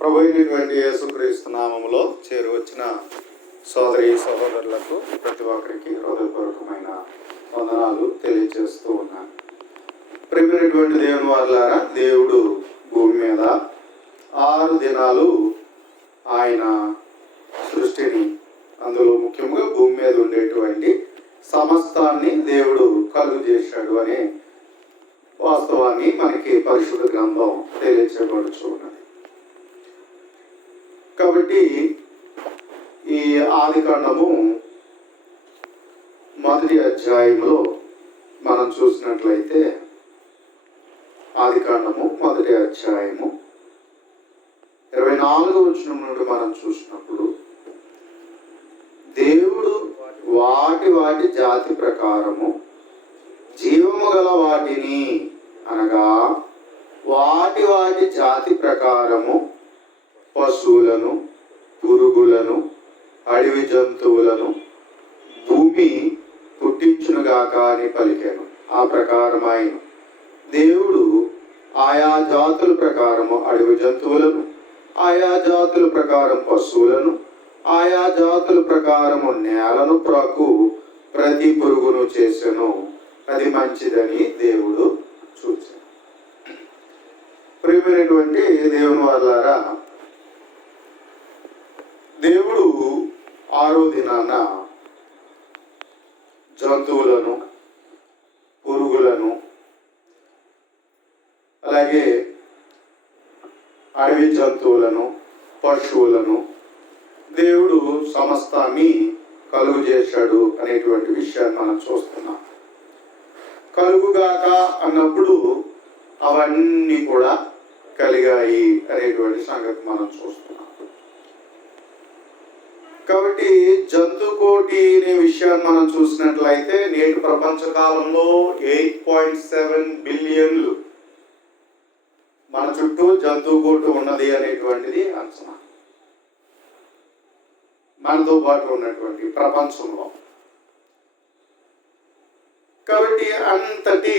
ప్రభు అయినటువంటి యేసుక్రీస్తు నామములో చేరువచ్చిన సోదరి సహోదరులకు ప్రతి ఒక్కరికి హృదయపూర్వకమైన వందనాలు తెలియజేస్తూ ఉన్నాను. ప్రియమైనటువంటి దేవుని వారలారా, దేవుడు భూమి మీద 6 దినాలు ఆయన సృష్టిని, అందులో ముఖ్యంగా భూమి మీద ఉండేటువంటి సమస్తాన్ని దేవుడు కలుగు చేశాడు అనే వాస్తవాన్ని మనకి పరిశుద్ధ గ్రంథం తెలియచేయబడుచు ఉన్నది. కాబట్టి ఈ ఆదికాండము 1వ అధ్యాయంలో మనం చూసినట్లయితే, ఆదికాండము 1వ అధ్యాయము 24వ వచనం నుండి మనం చూసినప్పుడు, దేవుడు వాటి జాతి ప్రకారము జీవము గల వాటిని, అనగా వాటి జాతి ప్రకారము పశువులను, పురుగులను, అడవి జంతువులను భూమి పుట్టించునుగాక అని పలికాను. ఆ ప్రకారం ఆయన దేవుడు ఆయా జాతుల ప్రకారము అడవి జంతువులను, ఆయా జాతుల ప్రకారం పశువులను, ఆయా జాతుల ప్రకారము నేలను ప్రాకు ప్రతి పురుగును చేసెను. అది మంచిదని దేవుడు చూచాడు. ప్రియమైనటువంటి దేవుని వారలారా, దేవుడు 6వ దినాన జంతువులను, పురుగులను, అలాగే అడవి జంతువులను, పశువులను దేవుడు సమస్తాన్ని కలుగు చేశాడు అనేటువంటి విషయాన్ని మనం చూస్తున్నాం. కలుగుగాక అన్నప్పుడు అవన్నీ కూడా కలిగాయి అనేటువంటి సంగతి మనం చూస్తున్నాం. కాబట్టి జంతుకోటి అనే విషయాన్ని మనం చూసినట్లయితే, నేటి ప్రపంచ కాలంలో 8.7 బిలియన్లు మన చుట్టూ జంతుకోటి ఉన్నది అనేటువంటిది అంచనా. మనతో పాటు ఉన్నటువంటి ప్రపంచంలో. కాబట్టి అంతటి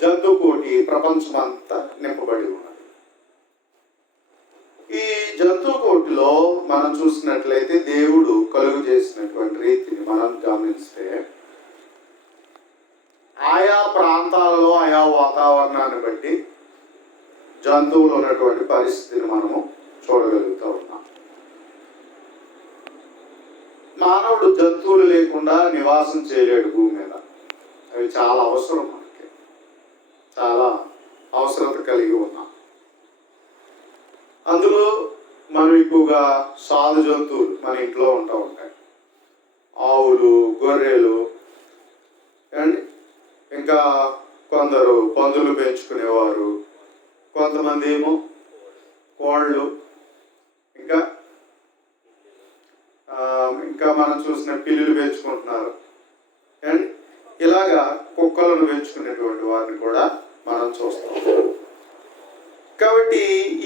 జంతుకోటి ప్రపంచం అంతా నింపబడి ఉన్నది. ఈ జంతుకోటిలో మనం చూసినట్లయితే, దేవుడు కలుగు చేసినటువంటి రీతిని మనం గమనిస్తే, ఆయా ప్రాంతాలలో ఆయా వాతావరణాన్ని బట్టి జంతువులు ఉన్నటువంటి పరిస్థితిని మనము చూడగలుగుతూ ఉన్నాం. మానవుడు జంతువులు లేకుండా నివాసం చేయలేడు భూమి మీద. అవి చాలా అవసరం, మనకి చాలా అవసరత కలిగి ఉన్నాం. అందులో మనం ఎక్కువగా సాధు జంతువులు మన ఇంట్లో ఉంటాయి. ఆవులు, గొర్రెలు, అండ్ ఇంకా కొందరు పందులు పెంచుకునేవారు, కొంతమంది ఏమో కోళ్ళు, ఇంకా మనం చూసిన పిల్లులు పెంచుకుంటున్నారు. అండ్ ఇలాగా కుక్కలను పెంచుకునేటువంటి వారిని కూడా మనం చూస్తాం. కాబట్టి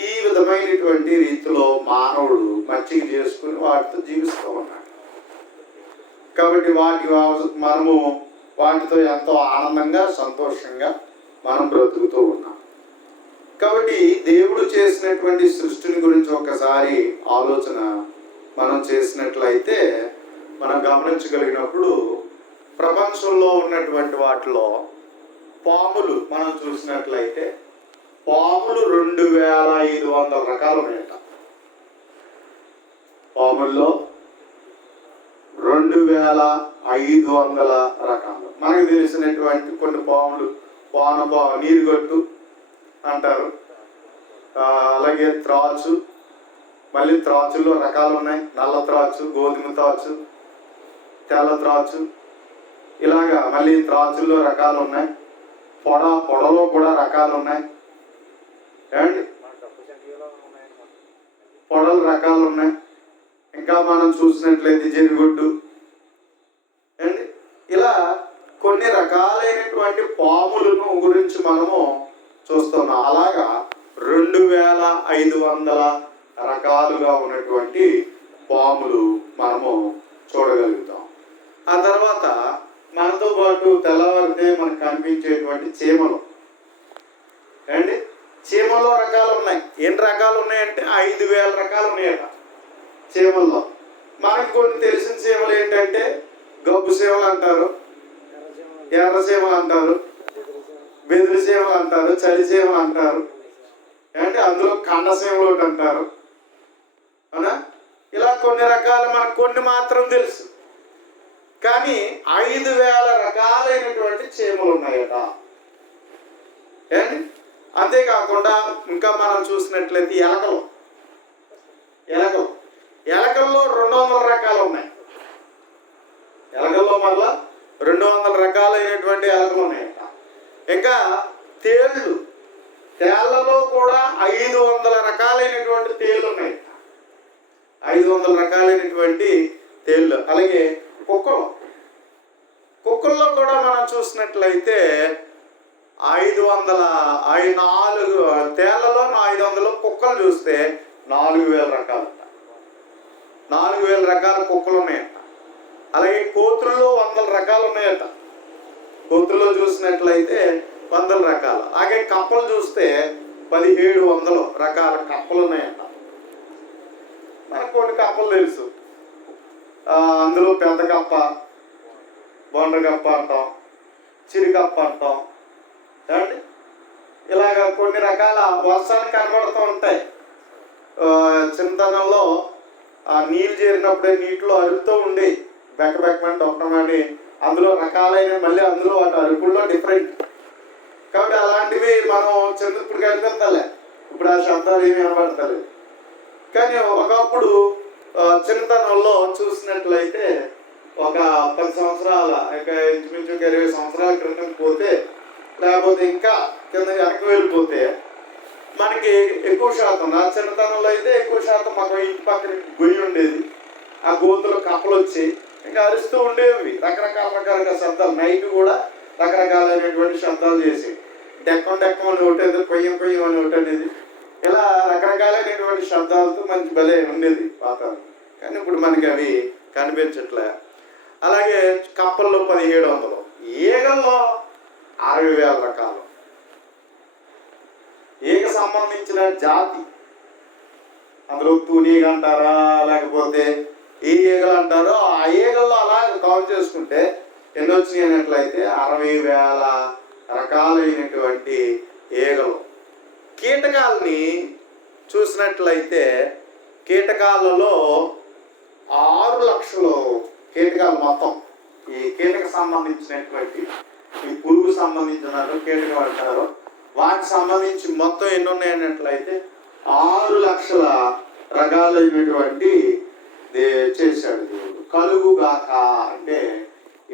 ఈ విధమైనటువంటి రీతిలో మానవుడు మచ్చిక చేసుకుని వాటితో జీవిస్తూ ఉన్నాడు. కాబట్టి మనము వాటితో ఎంతో ఆనందంగా, సంతోషంగా మనం బ్రతుకుతూ ఉన్నాం. కాబట్టి దేవుడు చేసినటువంటి సృష్టిని గురించి ఒకసారి ఆలోచన మనం చేసినట్లయితే, మనం గమనించగలిగినప్పుడు, ప్రపంచంలో ఉన్నటువంటి వాటిలో పాములు మనం చూసినట్లయితే, పాములు 2500 రకాలు ఉన్నాయట. పాముల్లో 2500 రకాలు. మనకు తెలిసినటువంటి కొన్ని పాములు, నీరుగట్టు అంటారు, అలాగే త్రాచు, మళ్ళీ త్రాచుల్లో రకాలు ఉన్నాయి. నల్ల త్రాచు, గోధుమ త్రాచు, తెల్ల త్రాచు, ఇలాగా మళ్ళీ త్రాచుల్లో రకాలు ఉన్నాయి. పొడలో కూడా రకాలు ఉన్నాయి. ఏమండి, పొడలు రకాలు ఉన్నాయి. ఇంకా మనం చూసినట్లయితే జెరుగుడ్డు, అండి ఇలా కొన్ని రకాలైనటువంటి పాములను గురించి మనము చూస్తున్నాం. అలాగా 2500 రకాలుగా ఉన్నటువంటి పాములు మనము చూడగలుగుతాం. ఆ తర్వాత మనతో పాటు తెల్లవారితే మనకు కనిపించేటువంటి చీమలు, అండి చీమల్లో రకాలు ఉన్నాయి. ఎన్ని రకాలు ఉన్నాయంటే 5,000 రకాలు ఉన్నాయట చీమల్లో. మనకు కొన్ని తెలిసిన చీమలు ఏంటంటే గబ్బు చీమలు అంటారు, ఎర్ర చీమలు అంటారు, బెదిరి చీమలు అంటారు, చలి చీమలు అంటారు, అంటే అందులో కండ చీమలు ఒకటి అంటారు. అవునా? ఇలా కొన్ని రకాలు మనకు కొన్ని మాత్రం తెలుసు. కానీ 5,000 రకాలైనటువంటి చీమలు ఉన్నాయట. ఏంటి? అంతేకాకుండా ఇంకా మనం చూసినట్లయితే ఎలకల్లో 200 రకాలు ఉన్నాయి. ఎలకల్లో మళ్ళా 200 రకాలైనటువంటి ఎలకలు ఉన్నాయట. ఇంకా తేళ్లలో కూడా 500 రకాలైనటువంటి తేళ్ళు ఉన్నాయట. 500 రకాలైనటువంటి తేళ్ళు. అలాగే కుక్కల్లో కూడా మనం చూసినట్లయితే 4 తేళ్లలో 500, కుక్కలు చూస్తే 4,000 రకాలు. 4,000 రకాల కుక్కలు ఉన్నాయట. అలాగే కోతుల్లో 100 రకాలు ఉన్నాయట. కోతుల్లో చూసినట్లయితే 100 రకాలు. అలాగే కప్పలు చూస్తే 1,700 రకాల కప్పలు ఉన్నాయట. మనకు కొన్ని కప్పలు తెలుసు. అందులో పెద్ద కప్ప, బొండ కప్ప అంటాం, చిరికప్ప అంటాం. ఏమండి? ఇలాగ కొన్ని రకాల వర్షానికి కనబడుతూ ఉంటాయి. చిన్నతనంలో నీళ్ళు చేరినప్పుడే నీటిలో అరుపుతూ ఉండి బెక్కమని డొక్కమని అందులో రకాలైన మళ్ళీ అందులో వాటి అరుపుల్లో డిఫరెంట్. కాబట్టి అలాంటివి మనం చిన్నప్పుడు కనిపిస్తాలే, ఇప్పుడు ఆ శబ్దాలు ఏమి వినబడతలేదు. కానీ ఒకప్పుడు చిన్నతనంలో చూసినట్లయితే ఒక 10 సంవత్సరాల ఇంకా ఇంచుమించు 20 సంవత్సరాల క్రితం పోతే, లేకపోతే ఇంకా కింద వెనక్కి వెళ్ళిపోతే మనకి ఎక్కువ శాతం, నా చిన్నతనంలో అయితే ఎక్కువ శాతం మాకు ఇంటి పక్కన గొయ్యి ఉండేది. ఆ గోతులో కప్పలు వచ్చి ఇంకా అరుస్తూ ఉండేవి. రకరకాల శబ్దాలు. నైట్ కూడా రకరకాలైనటువంటి శబ్దాలు చేసి డెక్కం అని ఒకటేది, కొయ్యం అని ఒకటనేది. ఇలా రకరకాలైనటువంటి శబ్దాలతో మంచి భలే ఉండేది వాతావరణం. కానీ ఇప్పుడు మనకి అవి కనిపించట్లే. అలాగే కప్పల్లో 1,700, ఈగల్లో 60,000 రకాలు. ఈగ సంబంధించిన జాతి, అందులో తూనీగ అంటారా లేకపోతే ఏ ఈగలు అంటారో ఆ ఈగల్లో అలా కౌంట్ చేసుకుంటే ఎన్ని వచ్చినాయి అన్నట్లయితే 60,000 రకాలైనటువంటి ఈగలు. కీటకాలని చూసినట్లయితే కీటకాలలో 6 లక్షలు కీటకాలు మొత్తం. ఈ కీటక సంబంధించినటువంటి ఈ పురుగు సంబంధించిన కీటకాలు అంటారు, వాటికి సంబంధించి మొత్తం ఎన్ని ఉన్నాయన్నట్లయితే 6 లక్షల రకాలైనటువంటి చేశాడు దేవుడు. కలుగుగాక అంటే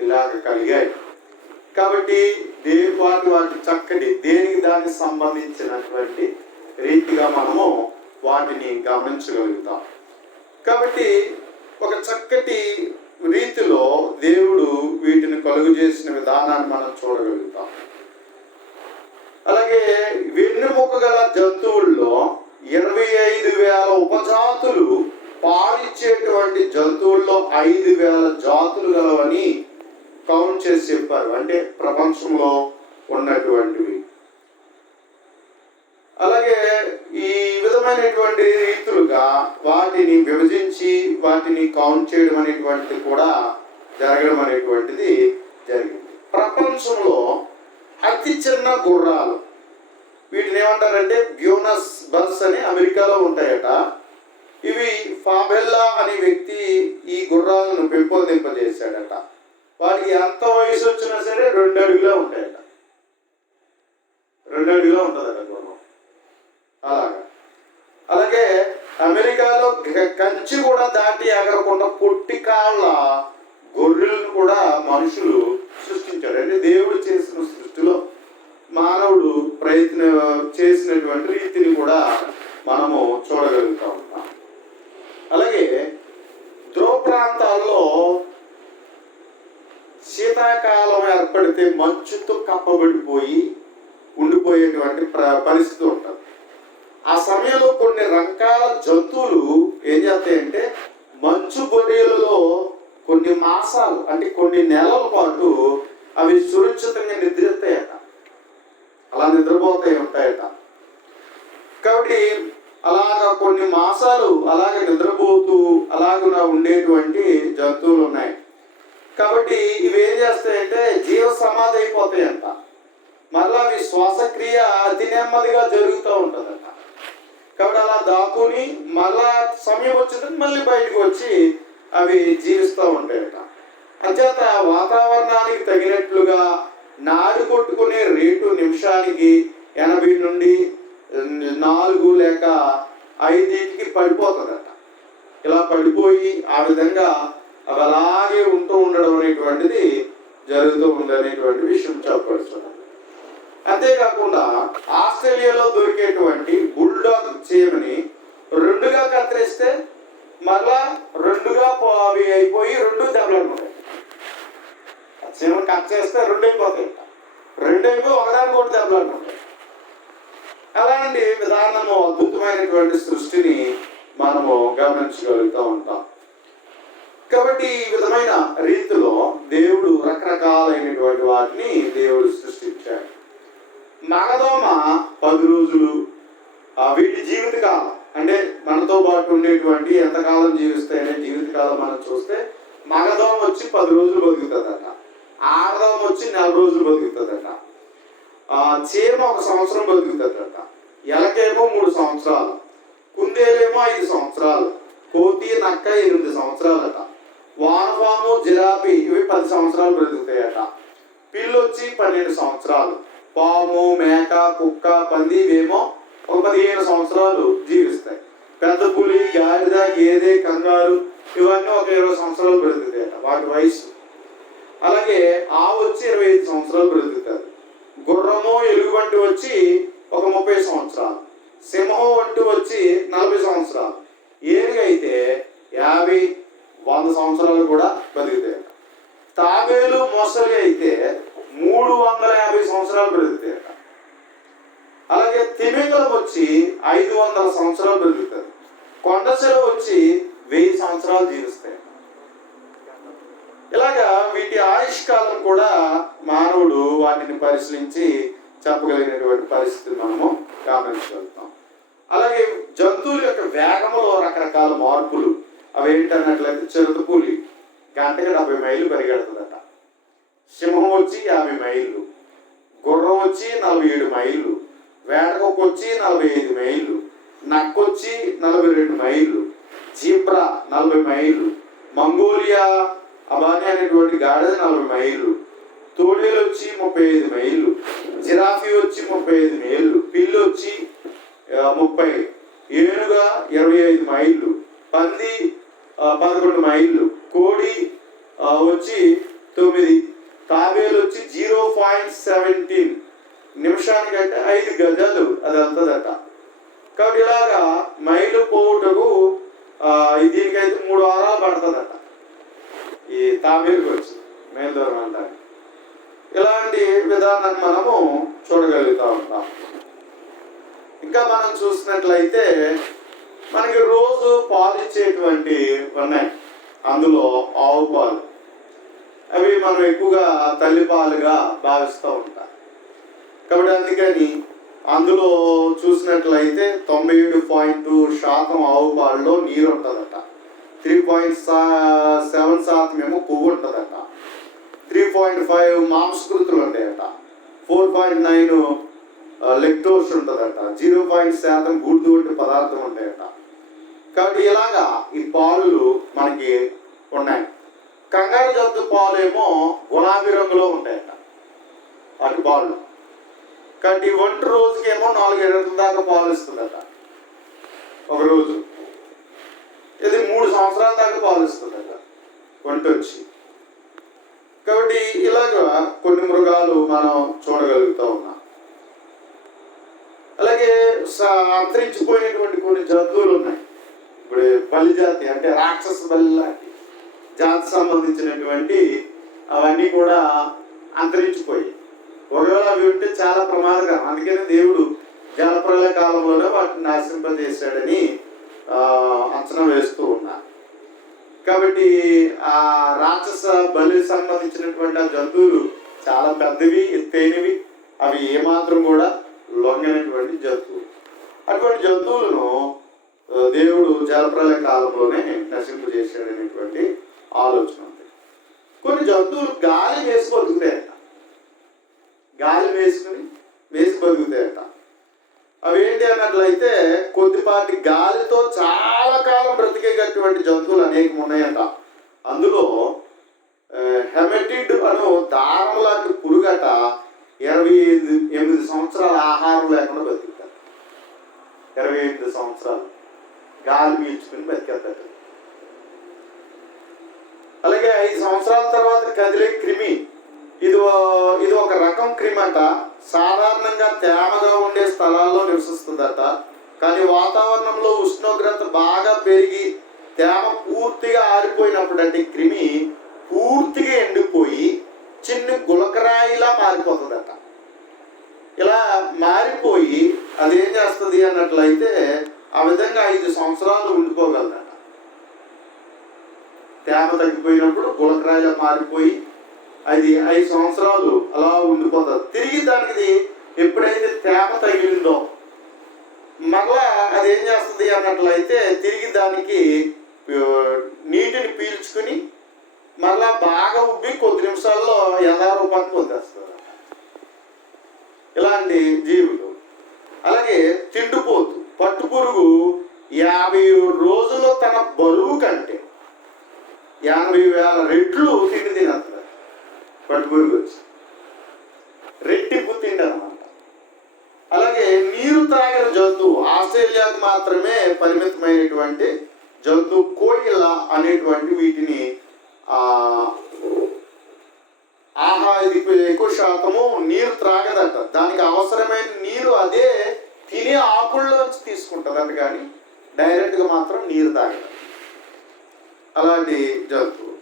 ఇలాగ కలిగాయి. కాబట్టి వాటి చక్కటి దేనికి దానికి సంబంధించినటువంటి రీతిగా మనము వాటిని గమనించగలుగుతాం. కాబట్టి ఒక చక్కటి రీతిలో దేవుడు వీటిని కలుగు చేసిన విధానాన్ని మనం చూడగలుగుతాం. అలాగే వెన్నెముక గల జంతువుల్లో 25,000 ఉపజాతులు, పాలిచ్చేటువంటి జంతువుల్లో 5,000 జాతులు గలవని కౌంట్ చేసి చెప్పారు. అంటే ప్రపంచంలో ఉన్నటువంటివి. అలాగే ఈ విధమైనటువంటి రీతులుగా వాటిని విభజించి వాటిని కౌంట్ చేయడం అనేటువంటిది కూడా జరగడం అనేటువంటిది జరిగింది. ప్రపంచంలో అతి చిన్న గుర్రాలు, వీటిని ఏమంటారంటే బ్యూనస్ బర్డ్స్ అని అమెరికాలో ఉంటాయట. ఇవి ఫాబెల్లా అనే వ్యక్తి ఈ గుర్రాలను పెంపొందింపజేశాడట. వాటికి ఎంత వయసు వచ్చినా సరే 2 అడుగులే ఉంటాయట. 2 అడుగులే ఉంటుందట గుర్రం. అలాగే అమెరికాలో కంచి కూడా దాటి ఎగరకుండా పొట్టి కాళ్ళ గొర్రెలను కూడా మనుషులు సృష్టించాడు. అంటే దేవుడు చేసిన సృష్టిలో మానవుడు చేసినటువంటి రీతిని కూడా మనము చూడగలుగుతా ఉంటాం. అలాగే ధ్రువ ప్రాంతాల్లో శీతాకాలం ఏర్పడితే మంచుతో కప్పబడిపోయి ఉండిపోయేటువంటి పరిస్థితి ఉంటుంది. ఆ సమయంలో కొన్ని రకాల జంతువులు ఏం చేస్తాయంటే మంచు బొరియలలో కొన్ని మాసాలు అంటే కొన్ని నెలల పాటు అవి సురక్షితంగా నిద్రిస్తాయట. అలా నిద్రపోతాయి ఉంటాయట. కాలాలు అలాగే నిద్రపోతూ అలాగున ఉండేటువంటి జంతువులు ఉన్నాయి. కాబట్టి ఇవి ఏం చేస్తాయంటే జీవ సమాధి అయిపోతాయంట. మళ్ళీ అవి శ్వాసక్రియ అతి నెమ్మదిగా జరుగుతూ ఉంటుందంట. కాబట్టి అలా దాక్కుని మళ్ళా సమయం వచ్చిందని మళ్ళీ బయటకు వచ్చి అవి జీవిస్తూ ఉంటాయట. అంచేత వాతావరణానికి తగినట్లుగా నాడు కొట్టుకునే రేటు నిమిషానికి 80 నుండి 4 లేక 5 పడిపోతుందట. ఇలా పడిపోయి ఆ విధంగా అవి అలాగే ఉంటూ ఉండడం అనేటువంటిది జరుగుతూ ఉందనేటువంటి విషయం చెప్పబడుతుంది. అంతేకాకుండా ఆస్ట్రేలియాలో దొరికేటువంటి బుల్డాగ్ చీమని 2గా కత్తిరిస్తే మళ్ళా 2గా అవి అయిపోయి 2 దెబ్బలాడుకుంటాయి. చీమని కట్ చేస్తే 2 అయిపోతాయి, 2 అయిపోయి ఒకదానికొకటి దెబ్బలాడుకుంటాయి. అలాంటి విధానము అద్భుతమైనటువంటి సృష్టిని మనము గమనించగలుగుతూ ఉంటాం. కాబట్టి ఈ విధమైన రీతిలో దేవుడు రకరకాలైనటువంటి వాటిని దేవుడు సృష్టించాడు. మగదోమ 10 రోజులు వీటి జీవితకాలం, అంటే మనతో పాటు ఉండేటువంటి ఎంతకాలం జీవిస్తాయనే జీవితకాలం మనం చూస్తే మగదోమ వచ్చి 10 రోజులు బతుకుతుందట, ఆడదోమ వచ్చి 4 రోజులు బతుకుతుందట, చీమ 1 సంవత్సరం బతుకుతుందట, ఎలకేమో 3 సంవత్సరాలు, కుందేలేమో 5 సంవత్సరాలు, కోతి నక్క 8 సంవత్సరాలట, వానపాము జిరాఫీ ఇవి 10 సంవత్సరాలు బ్రతుకుతాయట, పిల్లి వచ్చి 12 సంవత్సరాలు, పాము మేక కుక్క పంది ఇవేమో 15 సంవత్సరాలు జీవిస్తాయి, పెద్ద పులి గాడిద గేదె కంగారు ఇవన్నీ 20 సంవత్సరాలు బ్రతుకుతాయట వాటి వయసు. అలాగే ఆవు వచ్చి 25 సంవత్సరాలు బ్రతుకుతారు, గుర్రము ఎలుగుబంటి వచ్చి 30 సంవత్సరాలు, సింహం వంటి వచ్చి 40 సంవత్సరాలు, ఏనుగు అయితే 50-100 సంవత్సరాలు కూడా బతుకుతాయి. తాబేలు మొసలి అయితే 350 సంవత్సరాలు బ్రతుకుతాయట. అలాగే తిమింగలం వచ్చి 500 సంవత్సరాలు బ్రతుకుతారు, కొండచెల వచ్చి 1000 సంవత్సరాలు జీవిస్తాయి. ఇలాగా వీటి ఆయుష్కాలం కూడా మానవుడు వాటిని పరిశీలించి చెప్పగలిగినటువంటి పరిస్థితిని మనము గమనించగలుగుతాం. అలాగే జంతువుల యొక్క వేగంలో రకరకాల మార్పులు అవి ఏంటన్నట్లయితే చిరుతపులి గంటకి 70 మైళ్ళు పరిగెడుతుందట, సింహం వచ్చి 50 మైళ్ళు, గుర్రం వచ్చి 47 మైళ్ళు, వేటకొక్క వచ్చి 45 మైళ్ళు, నక్కొచ్చి 42 మైళ్ళు, జీబ్రా 40 మైళ్ళు, మంగోలియా అబాని అనేటువంటి గాడిద 40 మైళ్ళు, తోడేలు వచ్చి 35 మైళ్ళు, జిరాఫీ వచ్చి 35 మైళ్ళు, పిల్లి వచ్చి 30, ఏనుగా 25 మైళ్ళు, పంది 11 మైళ్ళు, కోడి వచ్చి 9, తాబేలు వచ్చి 0.17 నిమిషానికంటే 5 గజాలు అది అంతదట. కాబట్టి ఇలాగా మైలు పోవుటకు దీనికైతే 3 వారాలు పడుతుందట ఈ తాబేలుకి వచ్చి మైలు దూరం అంటారు. ఇలాంటి విధానాన్ని మనము చూడగలుగుతూ ఉంటాం. ఇంకా మనం చూసినట్లయితే మనకి రోజు పాలు ఇచ్చేటువంటి ఉన్నాయి, అందులో ఆవు పాలు అవి మనం ఎక్కువగా తల్లిపాలుగా భావిస్తూ ఉంటాం. కాబట్టి అందుకని అందులో చూసినట్లయితే 97.2% ఆవు పాలలో నీరు ఉంటుందట, 3.7% ఏమో కొవ్వు ఉంటుందట, 3.5 మాంసకృతులు ఉంటాయట, 4.9 లెక్టోస్ ఉంటుందట, 0.7 గుడ్డు వంటి పదార్థం ఉంటాయట. కాబట్టి ఇలాగా ఈ పాలు మనకి ఉన్నాయి. కంగారు జంతు పాలు ఏమో గులాబీ రంగులో ఉంటాయట వాటి పాలు. కాబట్టి ఒంటి రోజుకేమో 4 లీటర్ల దాకా పాలు ఇస్తుందట ఒక రోజు. ఇది 3 సంవత్సరాల దాకా పాలు ఇస్తుందట ఒంటి వచ్చి. కాబట్టి ఇలాగా కొన్ని మృగాలు మనం చూడగలుగుతూ ఉన్నాం. అలాగే అంతరించిపోయినటువంటి కొన్ని జంతువులు ఉన్నాయి. ఇప్పుడు బలి జాతి అంటే రాక్షస బలి లాంటి జాతి సంబంధించినటువంటి అవన్నీ కూడా అంతరించిపోయాయి. ఒకవేళ అవి ఉంటే చాలా ప్రమాదకరం. అందుకని దేవుడు జలప్రలయ కాలంలోనే వాటిని నాశింపజేశాడని అంచనా వేస్తూ ఉన్నారు. కాబట్టి ఆ రాక్షస బలి సంబంధించినటువంటి ఆ జంతువులు చాలా పెద్దవి, ఎత్తైనవి, అవి ఏమాత్రం కూడా లొంగనటువంటి జంతువులు. అటువంటి జంతువులను దేవుడు జలప్రలయ కాలంలోనే నశింపు చేశాడనేటువంటి ఆలోచన ఉంది. కొన్ని జంతువులు గాలి వేసి బతుకుతాయట, గాలి వేసి బతుకుతాయట. అవి ఏంటి అన్నట్లయితే కొద్దిపాటి గాలితో చాలా కాలం బ్రతికేటటువంటి జంతువులు అనేకం ఉన్నాయట. అందులో హెమటిడ్ అను దారం లాంటి పురుగట 28 సంవత్సరాల ఆహారం లేకుండా బతుకుతారు. 28 సంవత్సరాలు గాలి పీల్చుకుని బతికేస్తారు. అలాగే 5 సంవత్సరాల తర్వాత కదిలే క్రిమి, ఇది ఒక రకం క్రిమి అట. సాధారణంగా తేమగా ఉండే స్థలాల్లో నివసిస్తుందట. కానీ వాతావరణంలో ఉష్ణోగ్రత బాగా పెరిగి తేమ పూర్తిగా ఆరిపోయినప్పుడు అంటే క్రిమి పూర్తిగా ఎండిపోయి చిన్న గులకరాయిలా మారిపోతుందట. ఇలా మారిపోయి అదేం చేస్తుంది అన్నట్లయితే ఆ విధంగా 5 సంవత్సరాలు ఉండిపోగలదట. తేమ తగ్గిపోయినప్పుడు గులకరాయిలా మారిపోయి అది 5 సంవత్సరాలు అలా ఉండిపోతుంది. తిరిగి దానికి ఎప్పుడైతే తేమ తగిలిందో మళ్ళా అది ఏం చేస్తుంది అన్నట్లయితే తిరిగి దానికి నీటిని పీల్చుకుని మళ్ళా బాగా ఉబ్బి కొద్ది నిమిషాల్లో యథారూపాన్ని పొందేస్తుంది ఇలాంటి జీవులు. అలాగే తిండిపోతు పట్టుపురుగు 50 రోజుల్లో తన బరువు కంటే 50,000 రెట్లు తిండి తినేస్తుంది. పట్టుపురుగు వచ్చి రెట్టింపు తిండి అన్నమాట. అలాగే నీరు తాగిన జంతువు ఆస్ట్రేలియాకు మాత్రమే పరిమితమైనటువంటి జంతువు కోయిల అనేటువంటి వీటిని ఇది ఎక్కువ శాతము నీరు త్రాగదట. దానికి అవసరమైన నీరు అదే తినే ఆకుల్లోంచి తీసుకుంటుందట, కానీ డైరెక్ట్గా మాత్రం నీరు తాగదు అలాంటి జంతువు.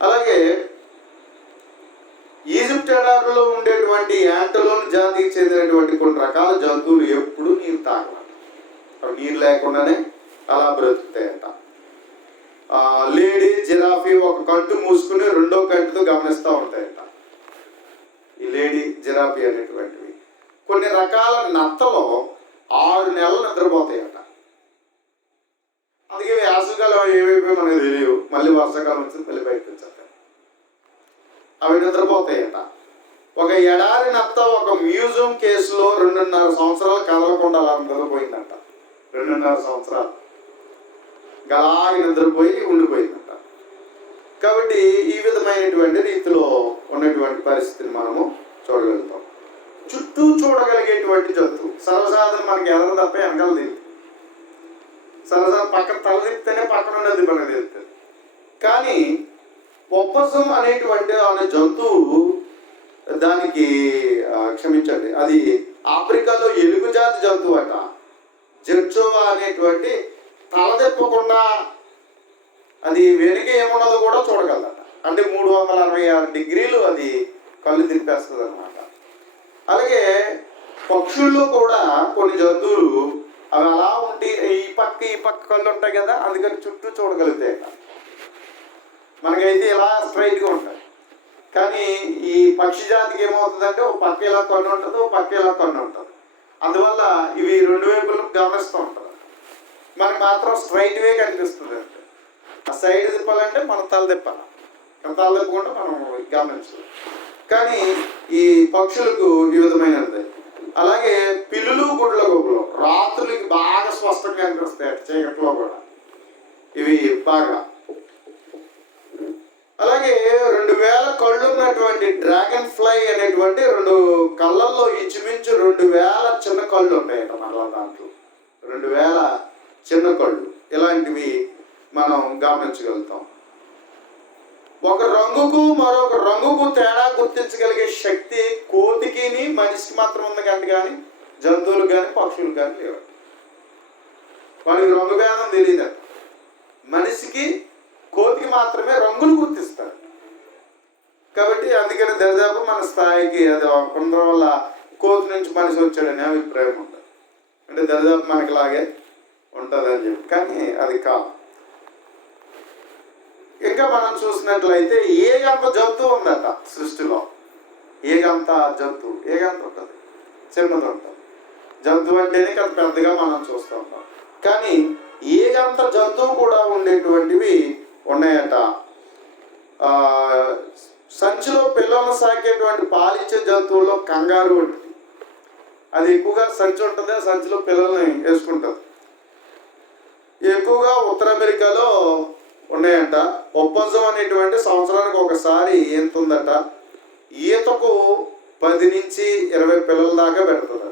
అలాగే ఈజిప్ట్ ఎడారిలో ఉండేటువంటి యాంటలోన్ జాతికి చెందినటువంటి కొన్ని రకాల జంతువులు ఎప్పుడు నీరు తాగవాలి, నీరు లేకుండానే అలా బ్రతుకుతాయంట. లేడీ జిరాఫీ ఒక కంటు మూసుకుని రెండో కంటితో గమనిస్తూ ఉంటాయంట. ఈ లేడీ జిరాఫీ అనేటువంటివి. కొన్ని రకాల నత్తలు 6 నెలలు నిద్రపోతాయట. అందుకే వేసవికాలం ఏమైపోయి మనకు తెలియవు, మళ్ళీ వర్షాకాలం వచ్చింది మళ్ళీ బయటకు వచ్చేస్తాయి. అవి నిద్రపోతాయట. ఒక ఎడారి నత్త ఒక మ్యూజియం కేసులో 2.5 సంవత్సరాలు కదలకుండా అలా నిద్రపోయిందంట. 2.5 సంవత్సరాలు గలాగి నిద్రపోయి ఉండిపోయిందంట. కాబట్టి ఈ విధమైనటువంటి రీతిలో ఉన్నటువంటి పరిస్థితిని మనము చూడగలుగుతాం. చుట్టూ చూడగలిగేటువంటి జంతువు సర్వసాధారణ మనకి ఎదరు తప్ప వెనకాల తెలుస్తుంది. సర్వసాధారణ పక్కన తల తిప్పితేనే పక్కన ఉండేది మనకు తెలుస్తుంది. కానీ పొప్పసం అనేటువంటి జంతువు దానికి క్షమించండి, అది ఆఫ్రికాలో ఎలుగు జాతి జంతువు అట. జెర్చోవా అనేటువంటి తల తిప్పకుండా అది వెనుక ఏమున్నదో కూడా చూడగలదట. అంటే 366 డిగ్రీలు అది కళ్ళు తిప్పేస్తుంది అనమాట. అలాగే పక్షుల్లో కూడా కొన్ని జంతువులు అవి అలా ఉండి ఈ పక్క కళ్ళు ఉంటాయి కదా, అందుకని చుట్టూ చూడగలుగుతాయి. మనకైతే ఇలా స్ట్రైట్గా ఉంటాయి. కానీ ఈ పక్షి జాతికి ఏమవుతుందంటే ఒక పక్క ఇలా కన్ను ఉంటుంది, ఒక పక్క ఇలా కన్ను ఉంటుంది. అందువల్ల ఇవి 2 వైపులను గమనిస్తూ ఉంటారు. మనకు మాత్రం స్ట్రైట్ వే కనిపిస్తుంది. అంటే ఆ సైడ్ తిప్పాలంటే మనం తల తిప్పాలి, తల తిప్పకుండా మనం గమనించాలి. కానీ ఈ పక్షులకు ఈ విధమైనది. అలాగే పిల్లులు గుడ్ల గోపులు రాత్రులకి బాగా స్పష్టంగా కనిపిస్తాయి చీకట్లో కూడా ఇవి బాగా. అలాగే 2000 కళ్ళు ఉన్నటువంటి డ్రాగన్ ఫ్లై అనేటువంటి 2 కళ్ళల్లో ఇంచుమించు 2000 చిన్న కళ్ళు ఉంటాయట. మళ్ళా దాంట్లో 2000 చిన్న కళ్ళు ఇలాంటివి మనం గమనించగలుగుతాం. ఒక రంగుకు మరొక రంగుకు తేడా గుర్తించగలిగే శక్తి కోతికి మనిషికి మాత్రం ఉంది కానీ జంతువులకు కానీ పక్షులకు కానీ లేవు. వాడికి రంగు భేదం తెలియదు. మనిషికి కోతికి మాత్రమే రంగులు గుర్తిస్తారు. కాబట్టి అందుకని దరిదాపు మన స్థాయికి అది ఉండడం వల్ల కోతి నుంచి మనిషి వచ్చాడనే అభిప్రాయం ఉంటుంది. అంటే దరిదాపు మనకిలాగే ఉంటుంది అని చెప్పి, కానీ అది కాదు. ఇంకా మనం చూసినట్లయితే ఏగంత జంతువు ఉందట సృష్టిలో. ఏగంత జంతువు, ఏగంత ఉంటుంది, చిన్నది ఉంటుంది. జంతువు అంటేనే కదా పెద్దగా మనం చూస్తూ ఉంటాం. కానీ ఏగంత జంతువు కూడా ఉండేటువంటివి ఉన్నాయట. సంచిలో పిల్లలను సాకేటువంటి పాలిచ్చే జంతువుల్లో కంగారు ఉంటుంది. అది ఎక్కువగా సంచి ఉంటుంది, ఆ సంచిలో పిల్లల్ని వేసుకుంటుంది. ఎక్కువగా ఉత్తర అమెరికాలో ఉన్నాయంట. ఒప్పందం అనేటువంటి సంవత్సరానికి ఒకసారి ఈతుందట. ఈతకు 10 నుంచి 20 పిల్లల దాకా పెడుతుందట.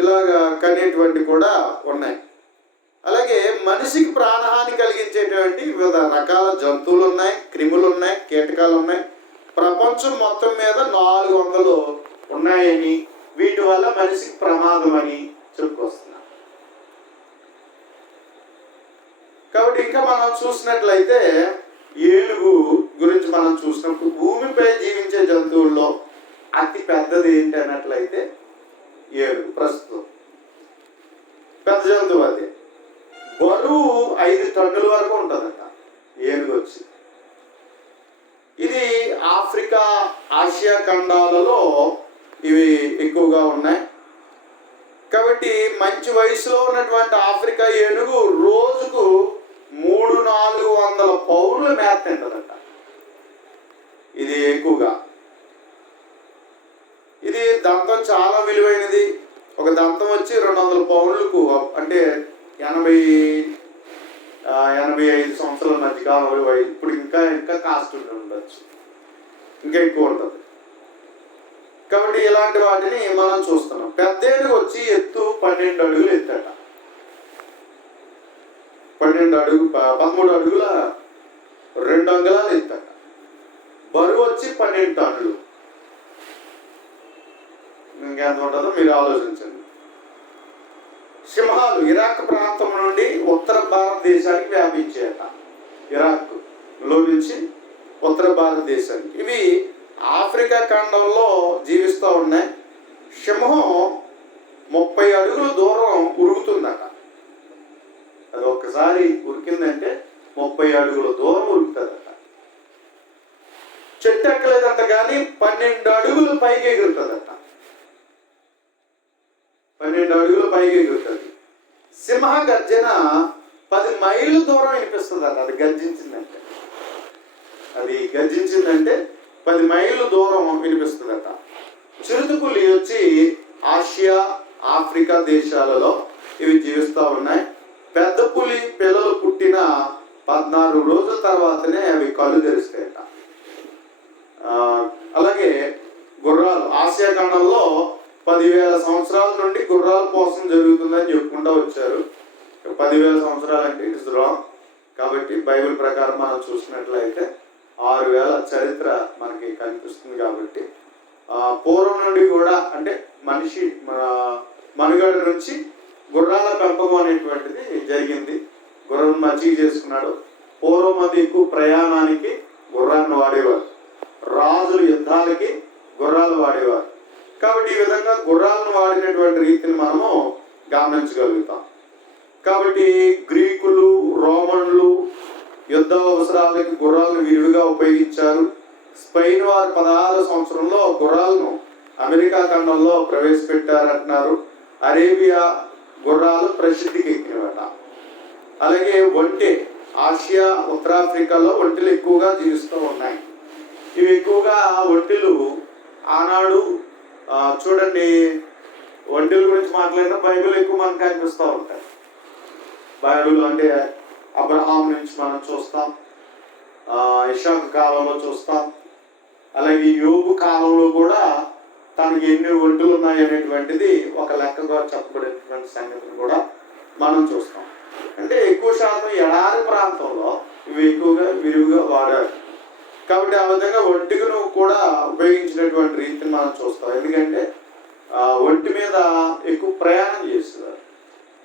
ఇలాగా కనేటువంటి కూడా ఉన్నాయి. అలాగే మనిషికి ప్రాణహాని కలిగించేటువంటి వివిధ రకాల జంతువులు ఉన్నాయి, క్రిములు ఉన్నాయి, కీటకాలు ఉన్నాయి. ప్రపంచం మొత్తం మీద 400 ఉన్నాయని, వీటి వల్ల మనిషికి ప్రమాదం అని చెప్పుకొస్తున్నారు. కాబట్టి ఇంకా మనం చూసినట్లయితే ఏనుగు గురించి మనం చూసినప్పుడు భూమిపై జీవించే జంతువుల్లో అతి పెద్దది ఏంటి అన్నట్లయితే ఏనుగు. ప్రస్తుతం పెద్ద జంతువు అది. బరువు 5 టన్నుల వరకు ఉంటుందట ఏనుగు వచ్చి. ఇది ఆఫ్రికా, ఆసియా ఖండాలలో ఇవి ఎక్కువగా ఉన్నాయి. కాబట్టి మంచి వయసులో ఉన్నటువంటి ఆఫ్రికా ఏనుగు రోజుకు 300-400 పౌండ్ల మేత తింటుందట. ఇది ఎక్కువగా. ఇది దంతం చాలా విలువైనది. ఒక దంతం వచ్చి 200 పౌండ్లకు, అంటే 80-85 సంవత్సరాల మధ్యకాలం. ఇప్పుడు ఇంకా కాస్ట్ ఉండొచ్చు, ఇంకా ఎక్కువ ఉంటుంది. కాబట్టి ఇలాంటి వాటిని మనం చూస్తున్నాం. పెద్ద ఏనుగు వచ్చి ఎత్తు 12 అడుగులు ఎత్తట. 13 అడుగుల 2 అంగుళాలు ఎత్తట. బరువు వచ్చి 12 టన్నులు. ఇంకెంత ఉంటుందో మీరు ఆలోచించండి. సింహాలు ఇరాక్ ప్రాంతం నుండి ఉత్తర భారతదేశానికి వ్యాపించాయట. ఇరాక్లో నుంచి ఉత్తర భారతదేశానికి. ఇవి ఆఫ్రికా ఖండంలో జీవిస్తూ ఉన్నాయి. సింహం 30 అడుగుల దూరం ఉరుగుతుందట. అది ఒక్కసారి ఉరికిందంటే 30 అడుగుల దూరం ఉరుకుతుందట. చెట్టు ఎక్కలేదంట, కానీ 12 అడుగులు పైకి ఎగురుతుందట. 12 అడుగులు పైకి ఎగురుతుంది. సింహ గర్జన 10 మైళ్ళ దూరం వినిపిస్తుందట. అది గర్జించిందంటే 10 మైళ్ళ దూరం వినిపిస్తుందట. చిరుతపులి వచ్చి ఆసియా, ఆఫ్రికా దేశాలలో ఇవి జీవిస్తూ ఉన్నాయి. పెద్ద పులి పిల్లలు పుట్టిన 14 రోజుల తర్వాతనే అవి కళ్ళు తెరుస్తాయట. అలాగే గుర్రాలు ఆసియా ఖండంలో 10,000 సంవత్సరాల నుండి గుర్రాల కోసం జరుగుతుందని చెప్పుకుంటూ వచ్చారు. 10,000 సంవత్సరాలు అంటే ఇట్స్ రాంగ్. కాబట్టి బైబిల్ ప్రకారం మనం చూసినట్లయితే 6,000 చరిత్ర మనకి కనిపిస్తుంది. కాబట్టి పూర్వం నుండి కూడా, అంటే మనిషి మనుగడ నుంచి గుర్రాల పెంపకం అనేటువంటిది జరిగింది. గుర్రం మంచిగా చేసుకున్నాడు. పూర్వం మంది ఎక్కువ ప్రయాణానికి గుర్రాన్ని వాడేవారు. రాజులు యుద్ధాలకి గుర్రాలు వాడేవారు. కాబట్టి ఈ విధంగా గుర్రాలను వాడినటువంటి రీతిని మనము గమనించగలుగుతాం. కాబట్టి గ్రీకులు, రోమన్లు యుద్ధ అవసరాలకి గుర్రాలను విరివిగా ఉపయోగించారు. స్పెయిన్ వారు 16వ సంవత్సరంలో గుర్రాలను అమెరికా ఖండంలో ప్రవేశపెట్టారంటున్నారు. అరేబియా గుర్రాలు ప్రసిద్ధికి ఎక్కినవట. అలాగే ఒంటె ఆసియా, ఉత్తరాఫ్రికాలో ఒంటెలు ఎక్కువగా జీవిస్తూ ఉన్నాయి. ఇవి ఎక్కువగా ఒంటెలు ఆనాడు చూడండి, ఒంటెల గురించి మాట్లాడిన బైబిల్ ఎక్కువ మనకు కనిపిస్తూ ఉంటాయి. బైబిల్ అంటే అబ్రహాం నుంచి మనం చూస్తాం, ఇషాకు కాలంలో చూస్తాం. అలాగే యోబు కాలంలో కూడా తనకి ఎన్ని ఒంటెలు ఉన్నాయి అనేటువంటిది ఒక లెక్కగా చెప్పబడినటువంటి సంగతిని కూడా మనం చూస్తాం. అంటే ఎక్కువ శాతం ఎడారి ప్రాంతంలో ఇవి ఎక్కువగా విరివిగా వాడారు. కాబట్టి ఆ విధంగా ఒంటికను కూడా ఉపయోగించినటువంటి రీతిని మనం చూస్తాం. ఎందుకంటే ఒంటి మీద ఎక్కువ ప్రయాణం చేసేవారు,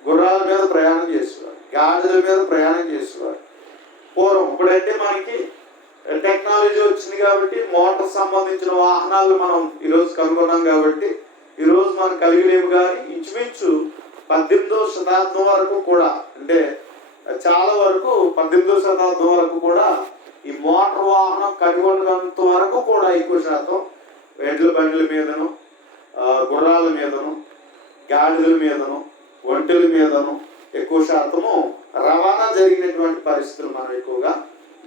గుర్రాల మీద ప్రయాణం చేసేవారు, గాడిదల మీద ప్రయాణం చేసేవారు పూర్వం. ఇప్పుడంటే మనకి టెక్నాలజీ వచ్చింది కాబట్టి మోటార్ సంబంధించిన వాహనాలు మనం ఈరోజు కనుగొన్నాం. కాబట్టి ఈరోజు మనం కలిగిలేము. కానీ ఇంచుమించు 18వ శతాబ్దం వరకు కూడా, అంటే చాలా వరకు 18వ శతాబ్దం వరకు కూడా ఈ మోటార్ వాహనం కనుగొన్నంత వరకు కూడా ఎక్కువ శాతం ఎడ్ల బండ్ల మీదను, గుర్రాల మీదను, గాడిదల మీదను ఒంటెల మీదను ఎక్కువ శాతము రవాణా జరిగినటువంటి పరిస్థితులు మనం ఎక్కువగా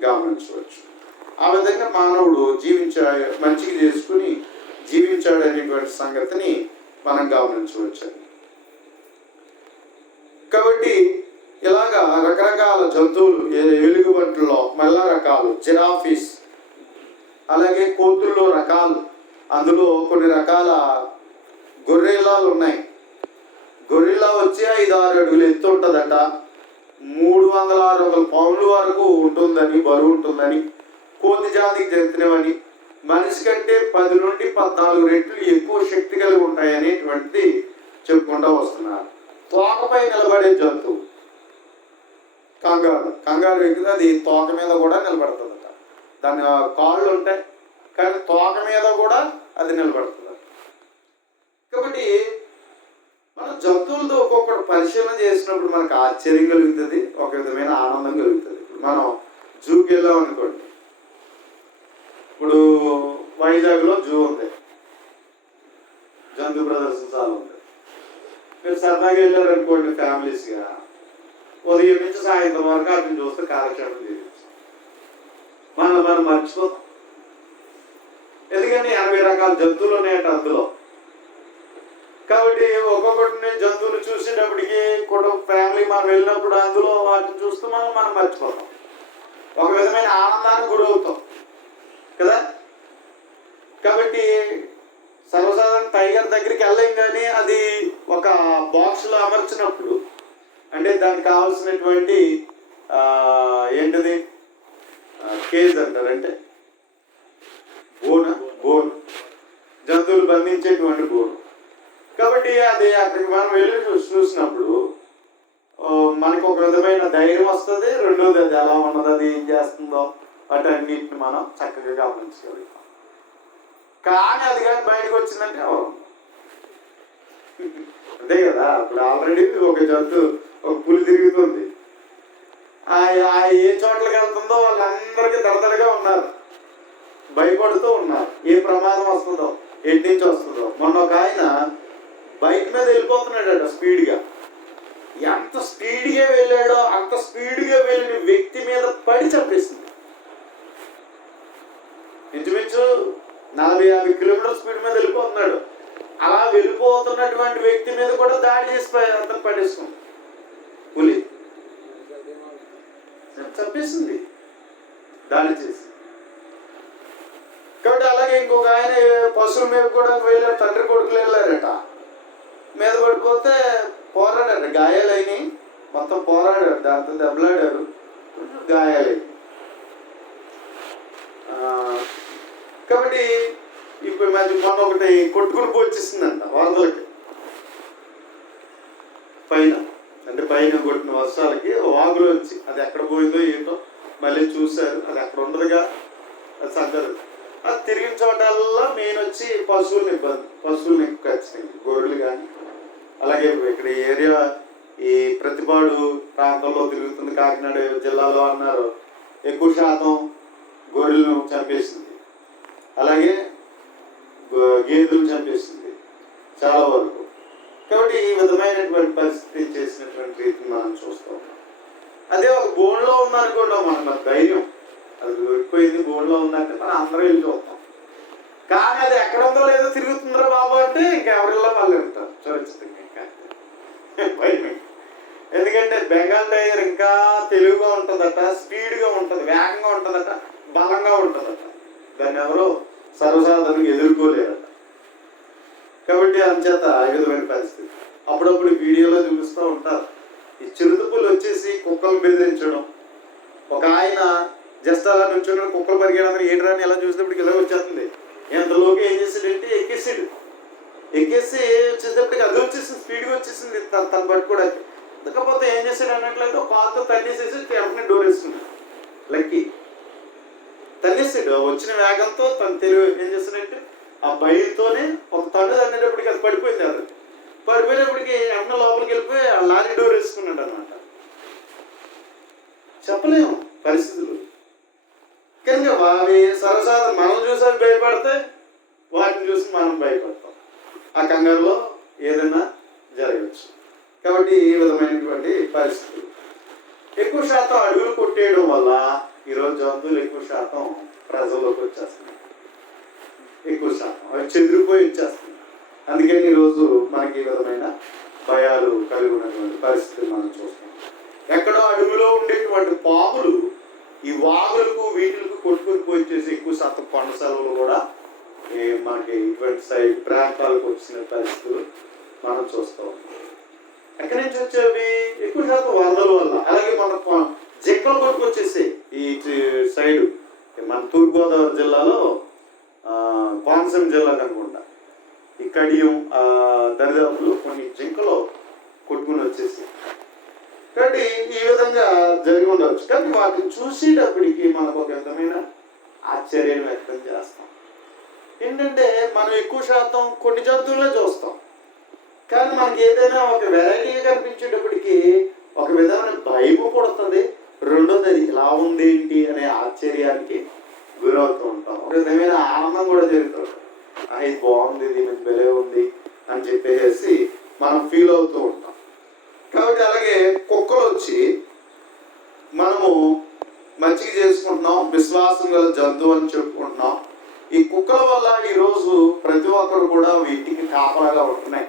గమనించవచ్చు. ఆ విధంగా మానవుడు మంచిగా చేసుకుని జీవించాడు అనేటువంటి సంగతిని మనం గమనించవచ్చు. కాబట్టి ఇలాగా రకరకాల జంతువులు, ఎలుగుబంట్లలో మళ్ళా రకాలు, జిరాఫీస్, అలాగే కోతుల్లో రకాలు, అందులో కొన్ని రకాల గొర్రెలాలు ఉన్నాయి. గొర్రెలా వచ్చి 5-6 అడుగులు ఎత్తు ఉంటుందట, 300-600 పౌండ్ల వరకు ఉంటుందని, బరువు ఉంటుందని, కోతి జాతికి చెందినవని, మనిషి కంటే 10 నుండి 14 రెట్లు ఎక్కువ శక్తి కలిగి ఉంటాయి అనేటువంటిది చెప్పుకుంటూ వస్తున్నారు. తోకపై నిలబడే జంతువు కంగారు ఎక్కితే అది తోక మీద కూడా నిలబడుతుందట. దాని కాళ్ళు ఉంటాయి కానీ తోక మీద కూడా అది నిలబడుతుంది. కాబట్టి మనం జంతువులతో ఒక్కొక్కటి పరిశీలన చేసినప్పుడు మనకు ఆశ్చర్యం కలుగుతుంది, ఒక విధమైన ఆనందం కలుగుతుంది. ఇప్పుడు మనం జూకి వెళ్ళాం అనుకోండి, ఇప్పుడు వైజాగ్లో జూ ఉంది, జంతు ప్రదర్శనశాల ఉంది. మీరు సరదాగా వెళ్ళారనుకోండి ఫ్యామిలీస్గా, ఉదయం నుంచి సాయంత్రం వరకు అతను చూస్తే కాలక్షేపం చేయవచ్చు. మనం మర్చిపోతాం. ఎందుకని 80 రకాల జంతువులు ఉన్నాయంట అందులో. కాబట్టి ఒక్కొక్కటిని జంతువులు చూసేటప్పటికి కుటుంబ ఫ్యామిలీ మనం వెళ్ళినప్పుడు అందులో వాటిని చూస్తూ మనం మర్చిపోతాం, ఒక విధమైన ఆనందానికి గురవుతాం కదా. కాబట్టి సర్వసాధారణ టైగర్ దగ్గరికి వెళ్ళాం, కానీ అది ఒక బాక్స్లో అమర్చినప్పుడు, అంటే దానికి కావాల్సినటువంటి ఏంటిది కేజ్ అంటారంటే బోన్, జంతువులు బంధించేటువంటి బోన్. కాబట్టి అది అక్కడికి మనం వెళ్ళి చూసినప్పుడు మనకు ఒక విధమైన ధైర్యం వస్తుంది. రెండోది అది ఎలా ఉన్నది, అది ఏం చేస్తుందో వాటన్నిటిని మనం చక్కగా గమనించగలుగుతాం. కానీ అది కానీ బయటకు వచ్చిందంటే ఎవరు అంతే కదా. ఇప్పుడు ఆల్రెడీ ఒక జంతువు, ఒక పులి తిరుగుతుంది, ఏ చోట్లకి వెళ్తుందో వాళ్ళందరికీ దడదడగా ఉన్నారు, భయపడుతూ ఉన్నారు, ఏ ప్రమాదం వస్తుందో, ఎటు నుంచి వస్తుందో. మొన్న ఒక ఆయన బైక్ మీద వెళ్ళిపోతున్నాడట స్పీడ్గా. ఎంత స్పీడ్గా వెళ్ళాడో అంత స్పీడ్గా వెళ్ళిన వ్యక్తి మీద పడి చంపేసింది. ఇంచుమించు 40-50 కిలోమీటర్ల స్పీడ్ మీద వెళ్ళిపోతున్నాడు. అలా వెళ్ళిపోతున్నటువంటి వ్యక్తి మీద కూడా దాడి చేసి అతను పడేస్తుంది పులి, చంపేసింది దాడి చేసి. కాబట్టి అలాగే ఇంకొక ఆయన పశువుల మీద కూడా వెళ్ళారు, తండ్రి కొడుకులు వెళ్ళారట, మీద పడిపోతే పోరాడారు, గాయాలైనవి, మొత్తం పోరాడారు, దాంతో దెబ్బలాడారు, గాయాలైనవి. కాబట్టి ఇప్పుడు మంచి మొన్న ఒకటి కొట్టుకుని వచ్చేసిందంట వరదలకి, పైన కొట్టిన వర్షాలకి వాగులో వచ్చి అది ఎక్కడ పోయిందో ఏంటో మళ్ళీ చూశారు, అది అక్కడ ఉండదుగా, అది సర్దారు. అది తిరిగిన చోటల్లా మెయిన్ వచ్చి పశువుల్ని ఖచ్చితంగా గొర్రెలు కానీ, అలాగే ఇక్కడ ఏరియా ఈ ప్రతిపాడు ప్రాంతంలో తిరుగుతుంది, కాకినాడ జిల్లాలో అన్నారు, ఎక్కువ శాతం గొర్రెలను చంపేసింది, అలాగే గేదెలను చంపేసింది చాలా వరకు. కాబట్టి ఈ విధమైనటువంటి పరిస్థితి చేసినటువంటి రీతిని మనం చూస్తూ ఉన్నాం. అదే ఒక బోన్లో ఉందనుకోండి, మన ధైర్యం, అది దొరికిపోయింది బోన్లో ఉందంటే మనం అందరూ వెళ్ళి చూస్తాం. కానీ అది ఎక్కడ ఉందో లేదో తిరుగుతుందిరా బాబు అంటే ఇంకా ఎవరిలో వాళ్ళు ఉంటారు సురక్షితంగా. ఇంకా భయమే. ఎందుకంటే బెంగాల్ టైగర్ ఇంకా తెలుగుగా ఉంటుందట, స్పీడ్గా ఉంటుంది, వేగంగా ఉంటుందట, బలంగా ఉంటుందట. దాన్ని ఎవరో సర్వసాధారణంగా ఎదుర్కోలేరట. కాబట్టి అంచేత ఈ విధమైన పరిస్థితి అప్పుడప్పుడు వీడియోలో చూపిస్తూ ఉంటారు. ఈ చిరుతపులు వచ్చేసి కుక్కలు బెదిరించడం. ఒక ఆయన జస్ట్ అలా నుంచో కుక్కలు పరిగెడతారు, ఏంటి రాని ఎలా చూసేటప్పటికి ఇలా వచ్చేస్తుంది. ఎంతలోకి ఏం చేసాడంటే ఎక్కేసి వచ్చేటప్పటికి అది వచ్చేసింది, స్పీడ్గా వచ్చేసింది తను పట్టుకోవడానికి. లేకపోతే ఏం చేశాడు అన్నట్లయితే ఒక పాలతో తన్నేసేసి వెంటనే డోర్ వేసుకున్నాడు. లక్కీ తన్నేసాడు. వచ్చిన వేగంతో తను తెలివి ఏం చేస్తాడంటే ఆ భయంతోనే ఒక తండ్రి అనేటప్పటికి అది పడిపోయింది. అది పడిపోయినప్పటికీ వెంటనే లోపలికి వెళ్ళిపోయి ఆ లారీ డోర్ వేసుకున్నాడు అనమాట. చెప్పలేము పరిస్థితులు. కనుక అవి సరసాధారణ మనం చూసి భయపడితే వాటిని చూసి మనం భయపడతాం. ఆ కంగారులో ఏదైనా జరగచ్చు. కాబట్టి ఇలాంటి విధమైనటువంటి పరిస్థితులు. ఎక్కువ శాతం అడవులు కొట్టేయడం వల్ల ఈరోజు జంతువులు ఎక్కువ శాతం ప్రజల్లోకి వచ్చేస్తున్నాయి. ఎక్కువ శాతం అవి చెదిరిపోయి వచ్చేస్తున్నాయి. అందుకని ఈరోజు మనకి ఈ విధమైన భయాలు కలిగి ఉన్నటువంటి పరిస్థితులు మనం చూస్తాం. ఎక్కడో అడవిలో ఉండేటువంటి పాములు ఈ వాగులకు వీటిలకు కొట్టుకుని పోయి చేసి ఎక్కువ శాతం కొండ సెలవులు కూడా మనకి ఇటువంటి సైడ్ ప్రాంతాలకు వచ్చిన పరిస్థితులు మనం చూస్తాం. ఎక్కడి నుంచి వచ్చేవి? ఎక్కువ శాతం వరదల వల్ల. అలాగే మన జింకలు కొట్టుకొచ్చేసి ఈ సైడు మన తూర్పుగోదావరి జిల్లాలో కోనసీమ జిల్లా అనుకుంటా ఈ కడియం దరిదాపులు కొన్ని జింకలు కొట్టుకుని వచ్చేసి. కాబట్టి ఈ విధంగా జరిగి ఉండవచ్చు. కానీ వాటిని చూసేటప్పటికి మనకు ఒక విధమైన ఆశ్చర్యం వ్యక్తం చేస్తాం. ఏంటంటే మనం ఎక్కువ శాతం కొన్ని జంతువులే చూస్తాం, కానీ మనకి ఏదైనా ఒక వెరైటీగా కనిపించేటప్పటికి ఒక విధమైన భయం పుడుతుంది. రెండోది అది ఇలా ఉంది ఏంటి అనే ఆశ్చర్యానికి గురవుతూ ఉంటాం. ఒక విధమైన ఆనందం కూడా జరుగుతుంది. ఇది బాగుంది, ఇది మంచి బెలే ఉంది అని చెప్పేసి మనం ఫీల్ అవుతూ ఉంటాం. కాబట్టి అలాగే కుక్కలు వచ్చి మనము మంచిగా చేసుకుంటున్నాం, విశ్వాసం గల జంతువు అని చెప్పుకుంటున్నాం. ఈ కుక్కల వల్ల ఈరోజు ప్రతి ఒక్కరు కూడా ఇంటికి కాపలాగా ఉంటున్నాయి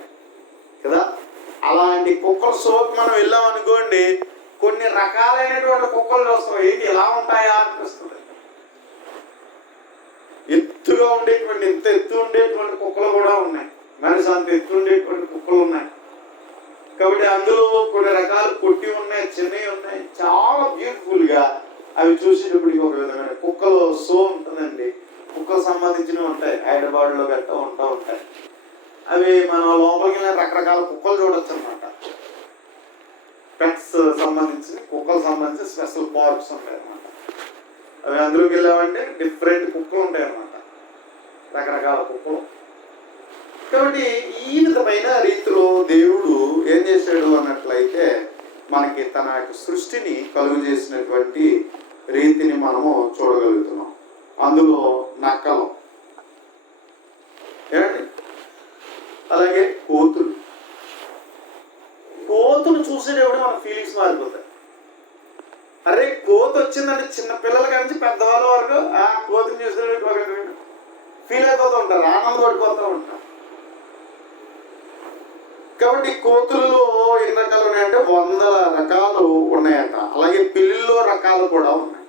కదా. అలాంటి కుక్కల సోపు మనం వెళ్ళాం అనుకోండి, కొన్ని రకాలైనటువంటి కుక్కలు చూస్తాం. ఏంటి ఇలా ఉంటాయా అనిపిస్తుంది. ఎత్తుగా ఉండేటువంటి ఇంత ఎత్తు ఉండేటువంటి కుక్కలు కూడా ఉన్నాయి. మనిషి అంత ఎత్తు ఉండేటువంటి కుక్కలు ఉన్నాయి. కాబట్టి అందులో కొన్ని రకాలు కొట్టి ఉన్నాయి, చిన్నవి ఉన్నాయి, చాలా బ్యూటిఫుల్ గా అవి చూసేటప్పటికి ఒక విధమైన కుక్కలు సో ఉంటుందండి. కుక్కలు సంబంధించినవి ఉంటాయి, హైదరాబాద్ లో గట్టా ఉంటాయి. అవి మనం లోపలికి వెళ్ళిన రకరకాల కుక్కలు చూడొచ్చు అనమాట. పెట్స్ సంబంధించిన కుక్కలు సంబంధించి స్పెషల్ పార్క్స్ ఉంటాయి అనమాట. అవి అందులోకి వెళ్ళామంటే డిఫరెంట్ కుక్కలు ఉంటాయి అన్నమాట, రకరకాల కుక్కలు. కాబట్టి ఈ విధమైన రీతిలో దేవుడు ఏం చేశాడు అన్నట్లయితే మనకి తన యొక్క సృష్టిని కలుగు చేసినటువంటి రీతిని మనము చూడగలుగుతున్నాం. అందులో నక్కలు ఏమండి, అలాగే కోతులు చూసేటప్పుడు మన ఫీలింగ్స్ మారిపోతాయి. అరే కోతి వచ్చిందంటే చిన్న పిల్లల నుంచి పెద్దవాళ్ళ వరకు ఆ కోతిని చూసేటప్పుడు ఒక ఫీల్ అయిపోతూ ఉంటారు, ఆనందం పడిపోతూ ఉంటారు. కాబట్టి కోతులలో ఎన్ని రకాలు ఉన్నాయంటే 100 రకాలు ఉన్నాయంట. అలాగే పిల్లిల్లో రకాలు కూడా ఉన్నాయి.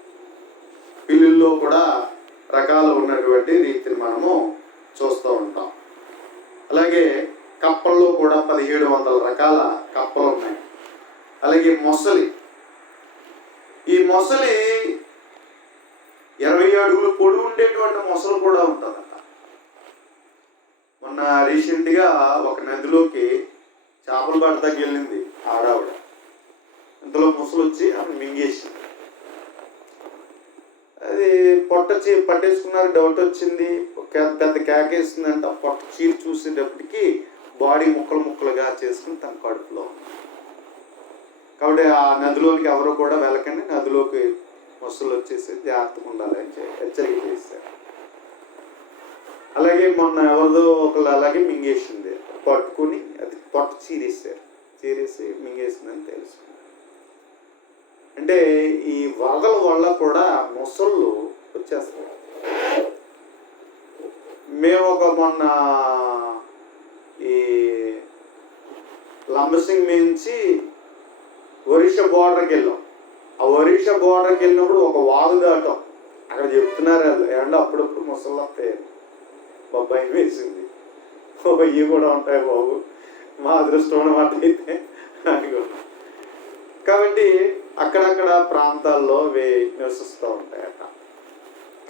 పిల్లిల్లో కూడా రకాలు ఉన్నటువంటి రీతిని మనము చూస్తూ ఉంటాం. అలాగే కప్పల్లో కూడా 1700 రకాల కప్పలు ఉన్నాయి. అలాగే మొసలి, ఈ మొసలి 20 అడుగులు పొడవు ఉండేటువంటి మొసలు కూడా ఉంటుందంట. మొన్న రీసెంట్గా ఒక నదిలోకి చేపలు పడతాకి వెళ్ళింది ఆడావిడ. ఇంతలో ముసలు వచ్చి ఆమె మింగేసింది. అది పొట్ట పట్టేసుకున్నారు, డౌట్ వచ్చింది, పెద్ద కేకేస్తుందంట. పొట్ట చీరి చూసేటప్పటికి బాడీ ముక్కలుగా చేసుకుని తన కడుపులో ఉంది. కాబట్టి ఆ నదిలోకి ఎవరు కూడా వెళ్ళకండి, నదిలోకి ముసలు వచ్చేసి జాగ్రత్తగా ఉండాలని హెచ్చరిక చేశారు. అలాగే మొన్న ఎవరిదో ఒకళ్ళు అలాగే మింగేసింది, పట్టుకుని అది పొట్ట చీరేసి మింగేసిందని తెలుసు. అంటే ఈ వరదల వల్ల కూడా మొసళ్ళు వచ్చేస్తాయి. మేము మొన్న ఈ లంబసింగ్ నుంచి ఒరిస్సా బోర్డర్కి వెళ్ళాం. ఆ ఒరిస్సా బోర్డర్కి వెళ్ళినప్పుడు ఒక వాగు దాటాం. అక్కడ చెప్తున్నారు వాళ్ళు ఏమంటే అప్పుడప్పుడు మొసళ్ళు వస్తాయి. భయం వేసింది. ఇవి కూడా ఉంటాయి బాబు, మా అదృష్టం అన్నమాట అయితే అనుకున్నాం. కాబట్టి అక్కడక్కడ ప్రాంతాల్లో నివసిస్తూ ఉంటాయట.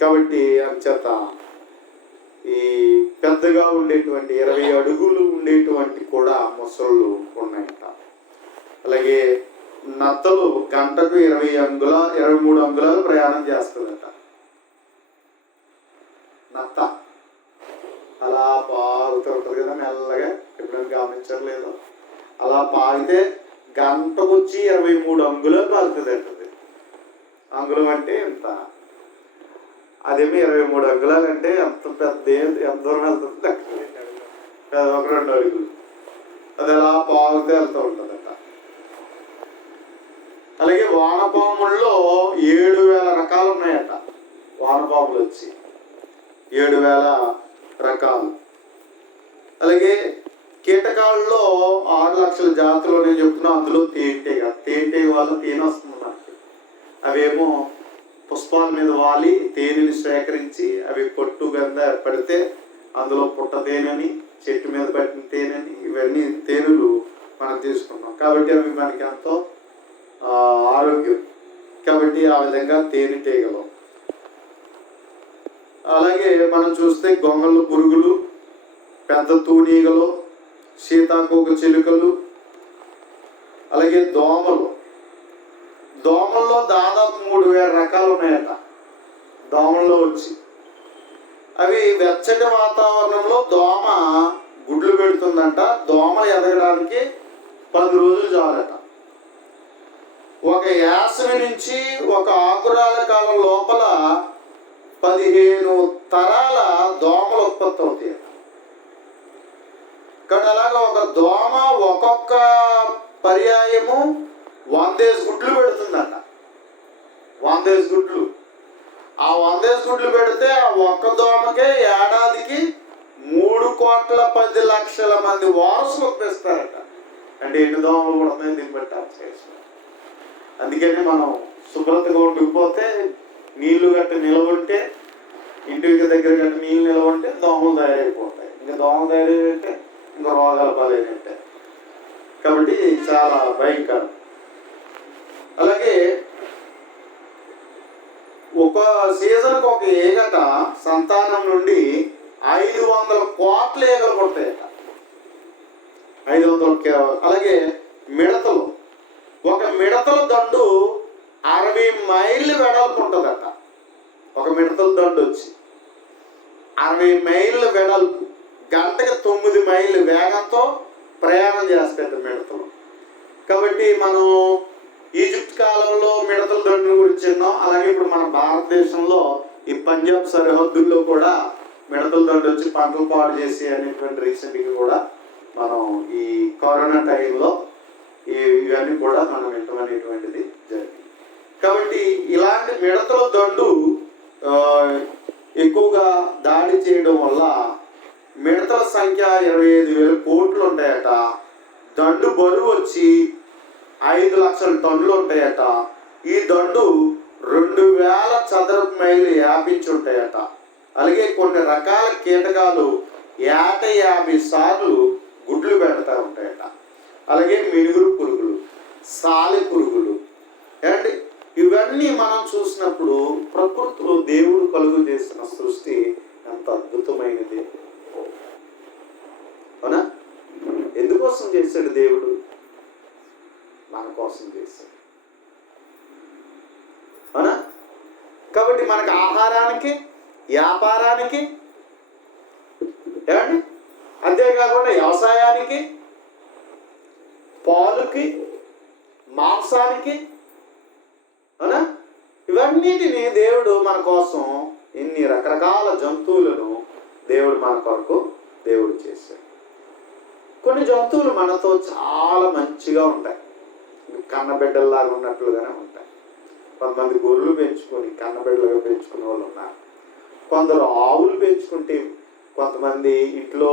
కాబట్టి అంచేత ఈ పెద్దగా ఉండేటువంటి 20 అడుగులు ఉండేటువంటి కూడా మొసళ్ళు ఉన్నాయట. అలాగే నత్తలు గంటకు 23 అంగుళాలు ప్రయాణం చేస్తుందట. నత్త అలా పాగుతూ ఉంటుంది కదా మెల్లగా, ఎప్పుడైనా గమనించట్లేదు. అలా పాగితే గంటకు వచ్చి 23 అంగుళాలు పాగుతుంది అంటది. అంగుళం అంటే ఎంత, అదేమి 23 అంగుళాలు అంటే ఎంత పెద్ద, ఎంత దూరం వెళ్తుంది, 1-2 అడుగులు. అది అలా పాగుతూ వెళ్తూ ఉంటుందట. అలాగే వానపాముల్లో 7,000 రకాలు ఉన్నాయట. వానపాములు వచ్చి 7,000 రకాలు. అలాగే కీటకాల్లో 6 లక్షల జాతులు నేను చెప్తున్నా. అందులో తేనెటీగ వల్ల తేనె వస్తుంది మనకి. అవేమో పుష్పాల మీద వాలి తేనెని సేకరించి అవి పొట్టు గంద పెడితే అందులో పుట్ట తేనెని, చెట్టు మీద పెట్టిన తేనెని, ఇవన్నీ తేనెలు మనం తీసుకున్నాం. కాబట్టి అవి మనకి ఎంతో ఆరోగ్యం. కాబట్టి ఆ విధంగా తేనెటీగలు. అలాగే మనం చూస్తే గొంగళ్ళు పురుగులు, పెద్ద తూనీగలు, సీతాకోక చిలుకలు, అలాగే దోమలు. దోమల్లో దాదాపు 3,000 రకాలు ఉన్నాయట. దోమల్లో వచ్చి అవి వెచ్చటి వాతావరణంలో దోమ గుడ్లు పెడుతుందంట. దోమలు ఎదగడానికి 10 రోజులు చాలట. ఒక యాసవి నుంచి ఒక ఆకురాల కాలం లోపల 15 తరాల దోమలు ఉత్పత్తి అవుతాయి. కానీ అలాగా ఒక దోమ ఒక్కొక్క పర్యాయము 100 గుడ్లు పెడుతుందట. 100 గుడ్లు. ఆ 100 గుడ్లు పెడితే ఆ ఒక్క దోమకే ఏడాదికి 3,10,00,000 మంది వారసులు ఒప్పిస్తారట. అంటే ఎన్ని దోమలు పడుతున్నాయి దీన్ని బట్టి అర్థం. అందుకని మనం శుభ్రతగా ఉండిపోతే, నీళ్లు గట్ట నిలవంటే, ఇంటి దగ్గర గట్ట నీళ్ళు నిలవంటే దోమలు తయారైపోతాయి. ఇంకా దోమలు తయారైతే ఇంకా రోగాల పాలైనట్టే. కాబట్టి చాలా భయంకరం. అలాగే ఒక సీజన్కి ఒక ఈగట సంతానం నుండి 500 కోట్ల ఈగలు పడతాయట. 500. అలాగే మిడతలు. ఒక మిడతల దండు 60 మైళ్ళు వెడల్పు ఉంటుందట. ఒక మిడతల దండు వచ్చి 60 మైళ్ళ వెడల్పు, గంటకి 9 మైళ్ళు వేగంతో ప్రయాణం చేస్తాయి మిడతలు. కాబట్టి మనం ఈజిప్ట్ కాలంలో మిడతల దండు గురించి విన్నాం. అలాగే ఇప్పుడు మన భారతదేశంలో ఈ పంజాబ్ సరిహద్దుల్లో కూడా మిడతల దండు వచ్చి పంటలు పాడు చేసి అనేటువంటి రీసెంట్గా కూడా మనం ఈ కరోనా టైంలో ఇవన్నీ కూడా మనం వింటమనేటువంటిది జరిగింది. కాబట్టి ఇలాంటి మిడతల దండు ఎక్కువగా దాడి చేయడం వల్ల మిడతల సంఖ్య 25,000 కోట్లు ఉంటాయట. దండు బరువు వచ్చి 5 లక్షల టన్నులు ఉంటాయట. ఈ దండు 2,000 చదరపు మైళ్ళు వ్యాపించి ఉంటాయట. అలాగే కొన్ని రకాల కీటకాలు 50 సార్లు గుడ్లు పెడతా ఉంటాయట. అలాగే మినుగురు పురుగులు, సాలె పురుగులు. ఏమంటే ఇవన్నీ మనం చూసినప్పుడు ప్రకృతిలో దేవుడు కలుగు చేసిన సృష్టి ఎంత అద్భుతమైనది. అవునా? ఎందుకోసం చేశాడు దేవుడు? మన కోసం చేశాడు. అవునా? కాబట్టి మనకు ఆహారానికి, వ్యాపారానికి, ఏమండి, అంతేకాకుండా వ్యవసాయానికి, పాలుకి, మాంసానికి, అవునా, ఇవన్నిటిని దేవుడు మన కోసం ఇన్ని రకరకాల జంతువులను దేవుడు మన కొరకు దేవుడు చేశాడు. కొన్ని జంతువులు మనతో చాలా మంచిగా ఉంటాయి, కన్నబిడ్డల్లాగా ఉన్నట్లుగానే ఉంటాయి. కొంతమంది గొర్రెలు పెంచుకొని కన్నబిడ్డలుగా పెంచుకునే వాళ్ళు ఉన్నారు. కొందరు ఆవులు పెంచుకుంటే కొంతమంది ఇంట్లో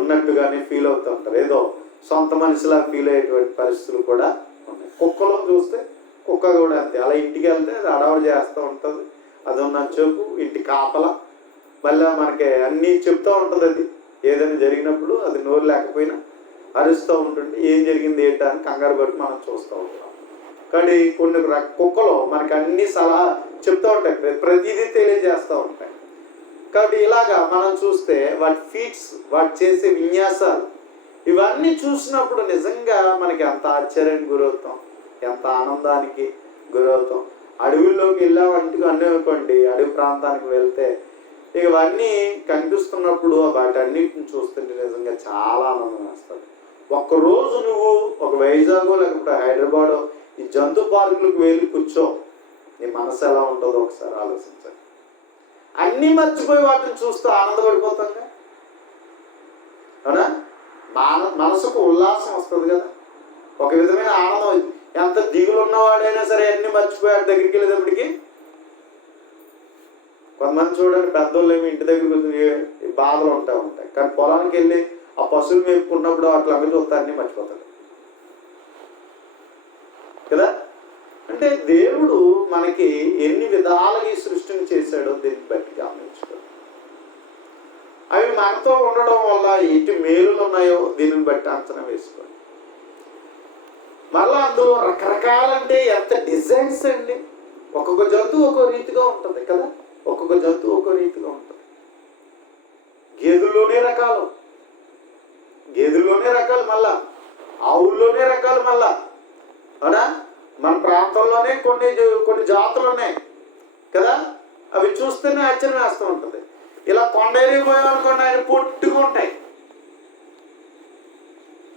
ఉన్నట్టుగానే ఫీల్ అవుతూ ఉంటారు. ఏదో సొంత మనిషిలా ఫీల్ అయ్యేటువంటి పరిస్థితులు కూడా ఉన్నాయి. కుక్కలో చూస్తే కుక్క కూడా అంతే. అలా ఇంటికి వెళ్తే అది అడవులు చేస్తూ ఉంటుంది. అది ఉన్న చూపు ఇంటి కాపల, మళ్ళీ మనకి అన్నీ చెప్తూ ఉంటుంది. అది ఏదైనా జరిగినప్పుడు అది నోరు లేకపోయినా అరుస్తూ ఉంటుంది. ఏం జరిగింది ఏంటా అని కంగారు పట్టి మనం చూస్తూ ఉంటాం. కానీ కొన్ని కుక్కలు మనకి అన్ని సలహా చెప్తూ ఉంటాయి, ప్రతిదీ తెలియజేస్తూ ఉంటాయి. కాబట్టి ఇలాగా మనం చూస్తే వాటి ఫీట్స్, వాటి చేసే విన్యాసాలు, ఇవన్నీ చూసినప్పుడు నిజంగా మనకి ఎంత ఆశ్చర్యానికి గురవుతాం, ఎంత ఆనందానికి గురవుతాం. అడవుల్లోకి వెళ్ళామంటే అనుకోండి, అడవి ప్రాంతానికి వెళ్తే ఇవన్నీ కనిపిస్తున్నప్పుడు వాటన్నిటిని చూస్తుంటే నిజంగా చాలా ఆనందం వేస్తుంది. ఒక్కరోజు నువ్వు ఒక వైజాగో లేకపోతే హైదరాబాదో ఈ జంతు పార్కులకు వెళ్ళి కూర్చో, నీ మనసు ఎలా ఉంటుందో ఒకసారి ఆలోచించండి. అన్నీ మర్చిపోయి వాటిని చూస్తూ ఆనందపడిపోతాంగా. అవునా? మనసుకు ఉల్లాసం వస్తుంది కదా, ఒక విధమైన ఆనందం. ఎంత దిగులు ఉన్నవాడైనా సరే అన్ని మర్చిపోయి వాడి దగ్గరికి వెళ్ళేటప్పటికి, కొంతమంది చూడండి పెద్దోళ్ళు ఏమి ఇంటి దగ్గర బాధలు ఉంటాయి, కానీ పొలానికి వెళ్ళి ఆ పశువులు మేపుకున్నప్పుడు అట్లా అవి చూస్తే అన్ని మర్చిపోతాడు కదా. అంటే దేవుడు మనకి ఎన్ని విధాలుగా ఈ సృష్టిని చేశాడో దీన్ని బట్టి గమనించుకోండి. అవి మనతో ఉండడం వల్ల ఎటు మేలులు ఉన్నాయో దీనిని బట్టి అంచనా వేసుకోండి. మళ్ళీ అందులో రకరకాలంటే ఎంత డిజైన్స్ అండి. ఒక్కొక్క జంతువు ఒక్కో రీతిగా ఉంటుంది కదా, ఒక్కొక్క జంతువు ఒక్కో రీతిగా ఉంటుంది. గేదెల్లోనే రకాలు, మళ్ళా ఆవుల్లోనే రకాలు, మళ్ళా అవునా. మన ప్రాంతంలోనే కొన్ని జాతులు ఉన్నాయి కదా, అవి చూస్తేనే ఆశ్చర్యం వేస్తూ ఉంటుంది. ఇలా కొండేరి పోయామనుకోండి, ఆయన పొట్టుగా ఉంటాయి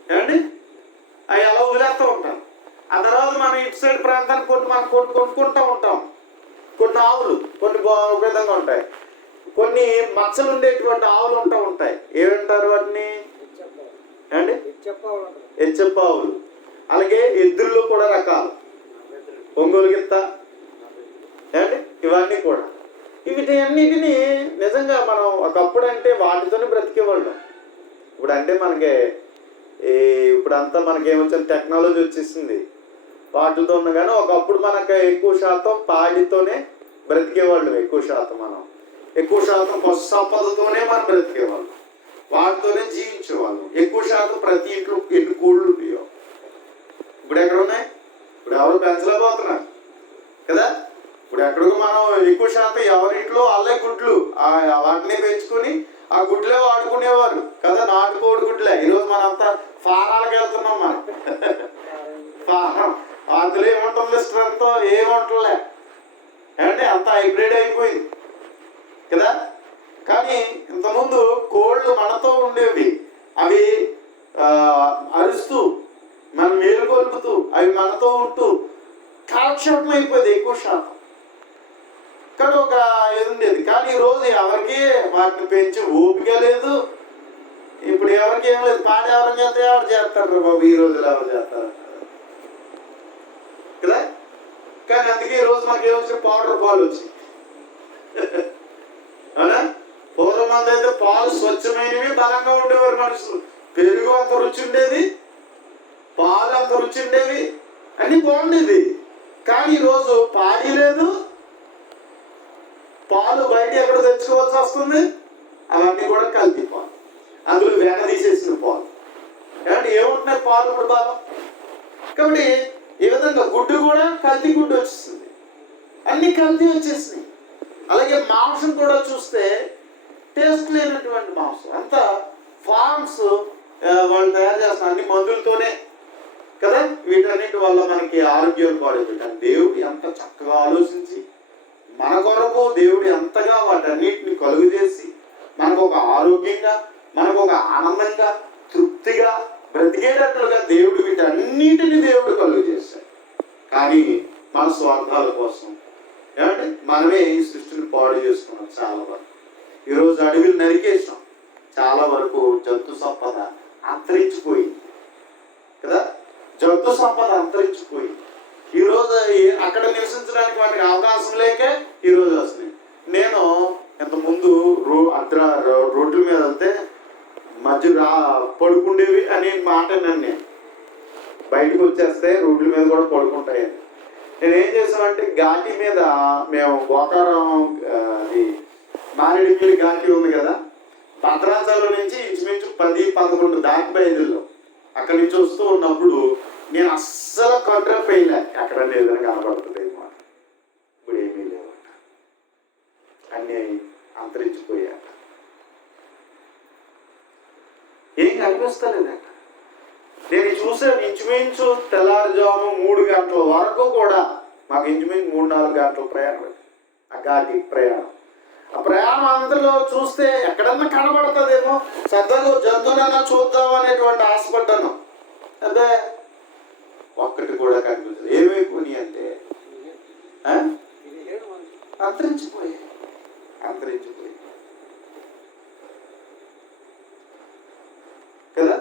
ఏమండి, అవి ఎలా వదిలేస్తూ ఉంటాం. ఆ తర్వాత మనం ఇటు సైడ్ ప్రాంతానికి మనం కొనుక్కుంటూ ఉంటాం. కొన్ని ఆవులు కొన్ని విధంగా ఉంటాయి, కొన్ని మచ్చలు ఉండేటువంటి ఆవులు ఉంటాయి. ఏమంటారు వాటిని ఏమండి? హెచ్చప్ప ఆవులు. అలాగే ఎద్దుల్లో కూడా రకాలు, ఒంగోలు గిత్త ఏమండి, ఇవన్నీ కూడా. వీటన్నిటిని నిజంగా మనం ఒకప్పుడు అంటే వాటితోనే బ్రతికేవాళ్ళం. ఇప్పుడు అంటే ఇప్పుడంతా మనకేమొచ్చిన టెక్నాలజీ వచ్చేసింది, వాటితో ఉన్నా. కానీ ఒకప్పుడు మనకు ఎక్కువ శాతం పాడితోనే బ్రతికేవాళ్ళం, ఎక్కువ శాతం పశు సంపదతోనే మనం బ్రతికేవాళ్ళం, వాటితోనే జీవించేవాళ్ళం. ఎక్కువ శాతం ప్రతి ఇంట్లో ఎన్ని కోళ్ళు ఉన్నాయో ఇప్పుడు ఎక్కడ ఉన్నాయి? ఇప్పుడు ఎవరు పెంచలేకపోతున్నారు కదా. ఇప్పుడు ఎక్కడికి మనం ఎక్కువ శాతం ఎవరింట్లో వాళ్ళే గుడ్లు, వాటిని పెంచుకొని ఆ గుడ్లే వాడుకునేవారు కదా, నాటుకోడి గుడ్లే. ఈరోజు మనంతా ఫారాలకు వెళ్తున్నాం. మనం ఫారం అందులో ఏముంటుంది, స్ట్రెంత్ ఏముంటుందిలే ఏమంటే, అంత హైబ్రిడ్ అయిపోయింది కదా. కానీ ఇంతకుముందు కోళ్ళు మనతో ఉండేవి, అవి అరుస్తూ మనం మేలుకొల్పుతూ అవి మనతో ఉంటూ కాలక్షేపం అయిపోయింది ఎక్కువ శాతం. కానీ ఒక ఇది ఉండేది. కానీ ఈరోజు ఎవరికి వాటిని పెంచి ఓపిక లేదు. ఇప్పుడు ఎవరికి ఏం లేదు, పాడి ఎవరు చేస్తారు బాబు, ఈ రోజులు ఎవరు చేస్తారు కదా. కానీ అందుకే ఈరోజు మనకి ఏమొచ్చి పౌడర్ పాలు వచ్చి అవునా. పూర్వం మంది అయితే పాలు స్వచ్ఛమైనవి, బలంగా ఉండేవారు మనుషులు. పెరుగు అంత రుచి ఉండేది, పాలు అంత రుచి ఉండేవి, అన్ని బాగుండేది. కానీ ఈరోజు పాడి లేదు, పాలు బయట ఎక్కడ తెచ్చుకోవాల్సి వస్తుంది, అవన్నీ కూడా కల్తీ పాలు, అందులో వెన తీసేసిన పాలు. కాబట్టి ఏముంటున్నాయి పాలు ఇప్పుడు బాగా. కాబట్టి ఈ విధంగా గుడ్డు కూడా కల్తీ గుడ్డు వచ్చేస్తుంది, అన్ని కల్తీ వచ్చేసినాయి. అలాగే మాంసం కూడా చూస్తే టేస్ట్ లేనటువంటి మాంసం, అంతా ఫార్మ్స్ వాళ్ళు తయారు చేస్తున్నారు, అన్ని మందులతోనే కదా. వీటన్నిటి వల్ల మనకి ఆరోగ్యం పాడైపోయి. కానీ దేవుడు ఎంత చక్కగా ఆలోచించి మన కొరకు దేవుడు ఎంతగా వాటన్నిటిని కలుగు చేసి మనకు ఒక ఆరోగ్యంగా, మనకు ఒక ఆనందంగా, తృప్తిగా బ్రతికేటట్లుగా దేవుడు వీటన్నిటిని దేవుడు కలుగు చేశాడు. కానీ మన స్వార్థాల కోసం ఏమంటే మనమే ఈ సృష్టిని పాడు చేసుకున్నాం. చాలా వరకు ఈరోజు అడవిని నరికేసాం, చాలా వరకు జంతు సంపద అంతరించిపోయింది కదా. జంతు సంపద అంతరించిపోయింది. ఈరోజు అక్కడ నివసించడానికి వాటికి అవకాశం లేకే ఈరోజు వస్తున్నాయి. నేను ఇంతకుముందు రోడ్ల మీద వెళ్తే మధ్య పడుకుండేవి అని మాట నేను బయటకు వచ్చేస్తే రోడ్ల మీద కూడా పడుకుంటాయని. నేను ఏం చేసామంటే ఘాటి మీద మేము గోకారం అది మారేడుమిల్లి ఘాటి ఉంది కదా, భద్రాచలం నుంచి ఇంచుమించు 10-11 దాటి బయలులో అక్కడి నుంచి వస్తూ ఉన్నప్పుడు నేను అస్సలు కంట్రోల్ పోయినా ఎక్కడ ఏదైనా కనబడుతుంది అన్నమాట. ఇప్పుడు ఏమీ లేవట, అన్నీ అంతరించిపోయాక ఏం కనిపిస్తలేదట. నేను చూసాను ఇంచుమించు తెల్లారుజాము 3 గంటల వరకు కూడా మాకు ఇంచుమించు 3-4 గంటల ప్రయాణం, ఆ ఘాటి ప్రయాణం. ఆ ప్రయాణం అందులో చూస్తే ఎక్కడన్నా కనబడుతుందేమో, సరదాగా జంతువునైనా చూద్దాం అనేటువంటి ఆశపడ్డాను. అదే ఒక్కటి కూడా కనిపించదు. ఏమైపోయి అంటే అంతరించిపోయి కదా.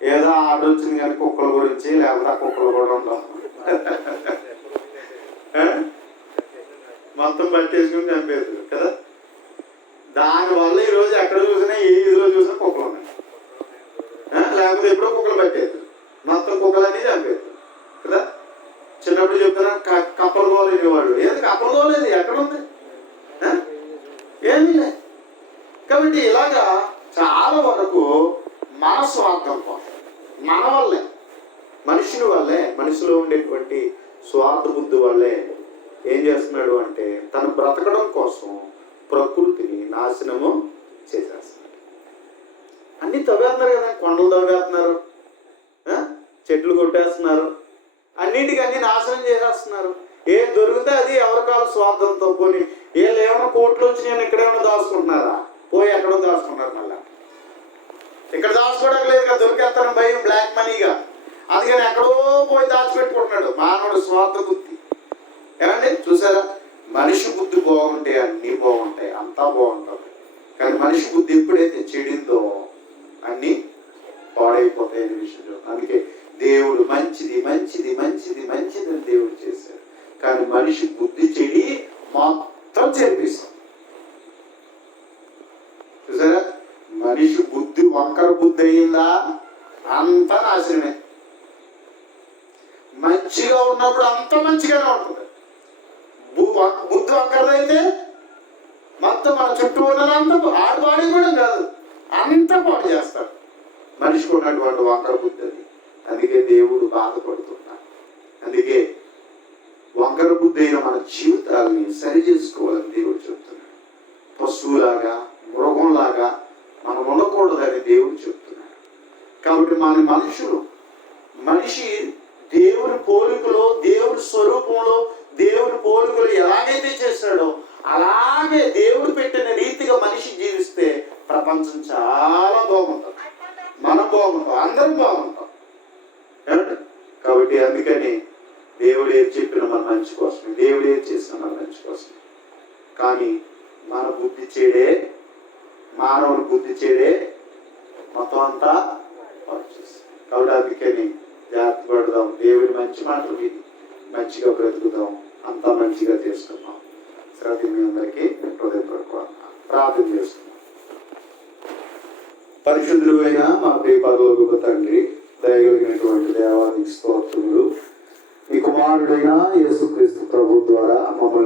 ఏదో ఆర్డర్ వచ్చింది కానీ కుక్కల గురించి, లేకపోతే ఆ కుక్కలు కూడా ఉండవు. మొత్తం పట్టేసుకుని చంపేది కదా. దానివల్ల ఈరోజు ఎక్కడ చూసినా ఏ ఇదిలో చూసినా కుక్కలు ఉన్నాయి. లేకపోతే ఎప్పుడో కుక్కలు పట్టేది, మొత్తం కుక్కలన్నీ చంపేది కదా. చిన్నప్పుడు చెప్తున్నా కప్పలు గోలేని వాళ్ళు, ఏది కప్పలు గోలేదు ఎక్కడ ఉంది, ఏమీ లేదు. కాబట్టి ఇలాగా చాలా వరకు మన స్వార్థం కోసం, మన వల్లే, మనుషుల వల్లే, మనిషిలో ఉండేటువంటి స్వార్థ బుద్ధి వల్లే ఏం చేస్తున్నాడు అంటే తను బ్రతకడం కోసం ప్రకృతిని నాశనము చేసేస్తున్నాడు. అన్ని తవ్వేస్తున్నారు కదా, కొండలు తవ్వేస్తున్నారు, చెట్లు కొట్టేస్తున్నారు, అన్నింటికి అన్ని నాశనం చేసేస్తున్నారు. ఏం దొరికితే అది ఎవరికాల స్వార్థంతో. పోనీ వీళ్ళు ఏమైనా కోట్లు వచ్చి నేను ఇక్కడేమైనా దాచుకుంటున్నారా, పోయి ఎక్కడో దాచుకున్నారు. మళ్ళా ఇక్కడ దాచుకోవడం లేదు కదా, దొరికేస్తాను భయం, బ్లాక్ మనీగా. అందుకని ఎక్కడో పోయి దాచిపెట్టుకుంటున్నాడు మానవుడు స్వార్థ బుద్ధి. ఏమండి చూసారా, మనిషి బుద్ధి బాగుంటే అన్నీ బాగుంటాయి, అంతా బాగుంటుంది. కానీ మనిషి బుద్ధి ఎప్పుడైతే చెడిందో అన్నీ పాడైపోతాయి అనే విషయం. అందుకే దేవుడు మంచిది మంచిది మంచిది మంచిది అని దేవుడు చేశాడు. కానీ మనిషి బుద్ధి చెడి మొత్తం చేపిస్తాం. చూసారా, మనిషి బుద్ధి వంకర బుద్ధి అయిందా అంతా నాశనమే. మంచిగా ఉన్నప్పుడు అంతా మంచిగానే ఉంటుంది. బుద్ధి వంకరదైతే మొత్తం మన చుట్టూ ఉన్నదంతా ఆడు బాడీ కూడా కాదు, అంతా పాడు చేస్తాడు మనిషికి ఉన్నటువంటి వంకర బుద్ధి అది. అందుకే దేవుడు బాధపడుతున్నాడు. అందుకే వంకర బుద్ధి అయిన మన జీవితాలని సరి చేసుకోవాలని దేవుడు చెప్తున్నాడు. పశువులాగా మృగంలాగా మనం ఉండకూడదని దేవుడు చెప్తున్నాడు. కాబట్టి మన మనిషి దేవుని పోలికలో, దేవుని స్వరూపంలో, దేవుని పోలికలు ఎలాగైతే చేశాడో అలాగే దేవుడు పెట్టిన రీతిగా మనిషి జీవిస్తే ప్రపంచం చాలా బాగుంటుంది, మనం బాగుంటాం, అందరం బాగుంటాం. కాబట్టి అందుకని దేవుడు ఏది చెప్పిన మన మంచి కోసమే, దేవుడు ఏది చేసిన మన మంచి కోసమే. కానీ మన బుద్ధి చెడే, మానవుని బుద్ధి చెడే మొత్తం అంతా వచ్చేస్తుంది. కాబట్టి అందుకని జాగ్రత్త పడదాం, దేవుడి మంచి మాటలు విని మంచిగా బ్రతుకుదాం, అంతా మంచిగా చేసుకుందాం. శ్రద్ధ మీ అందరికీ హృదయపూర్వక ప్రార్థన చేస్తున్నాం. పరిశుద్ధుడు అయిన మా ప్రియ పరలోకపు తండ్రి, దయగలిగినటువంటి దేవానికి స్తోత్రములు. మీ కుమారుడైన యేసుక్రీస్తు ప్రభు ద్వారా మమ్మల్ని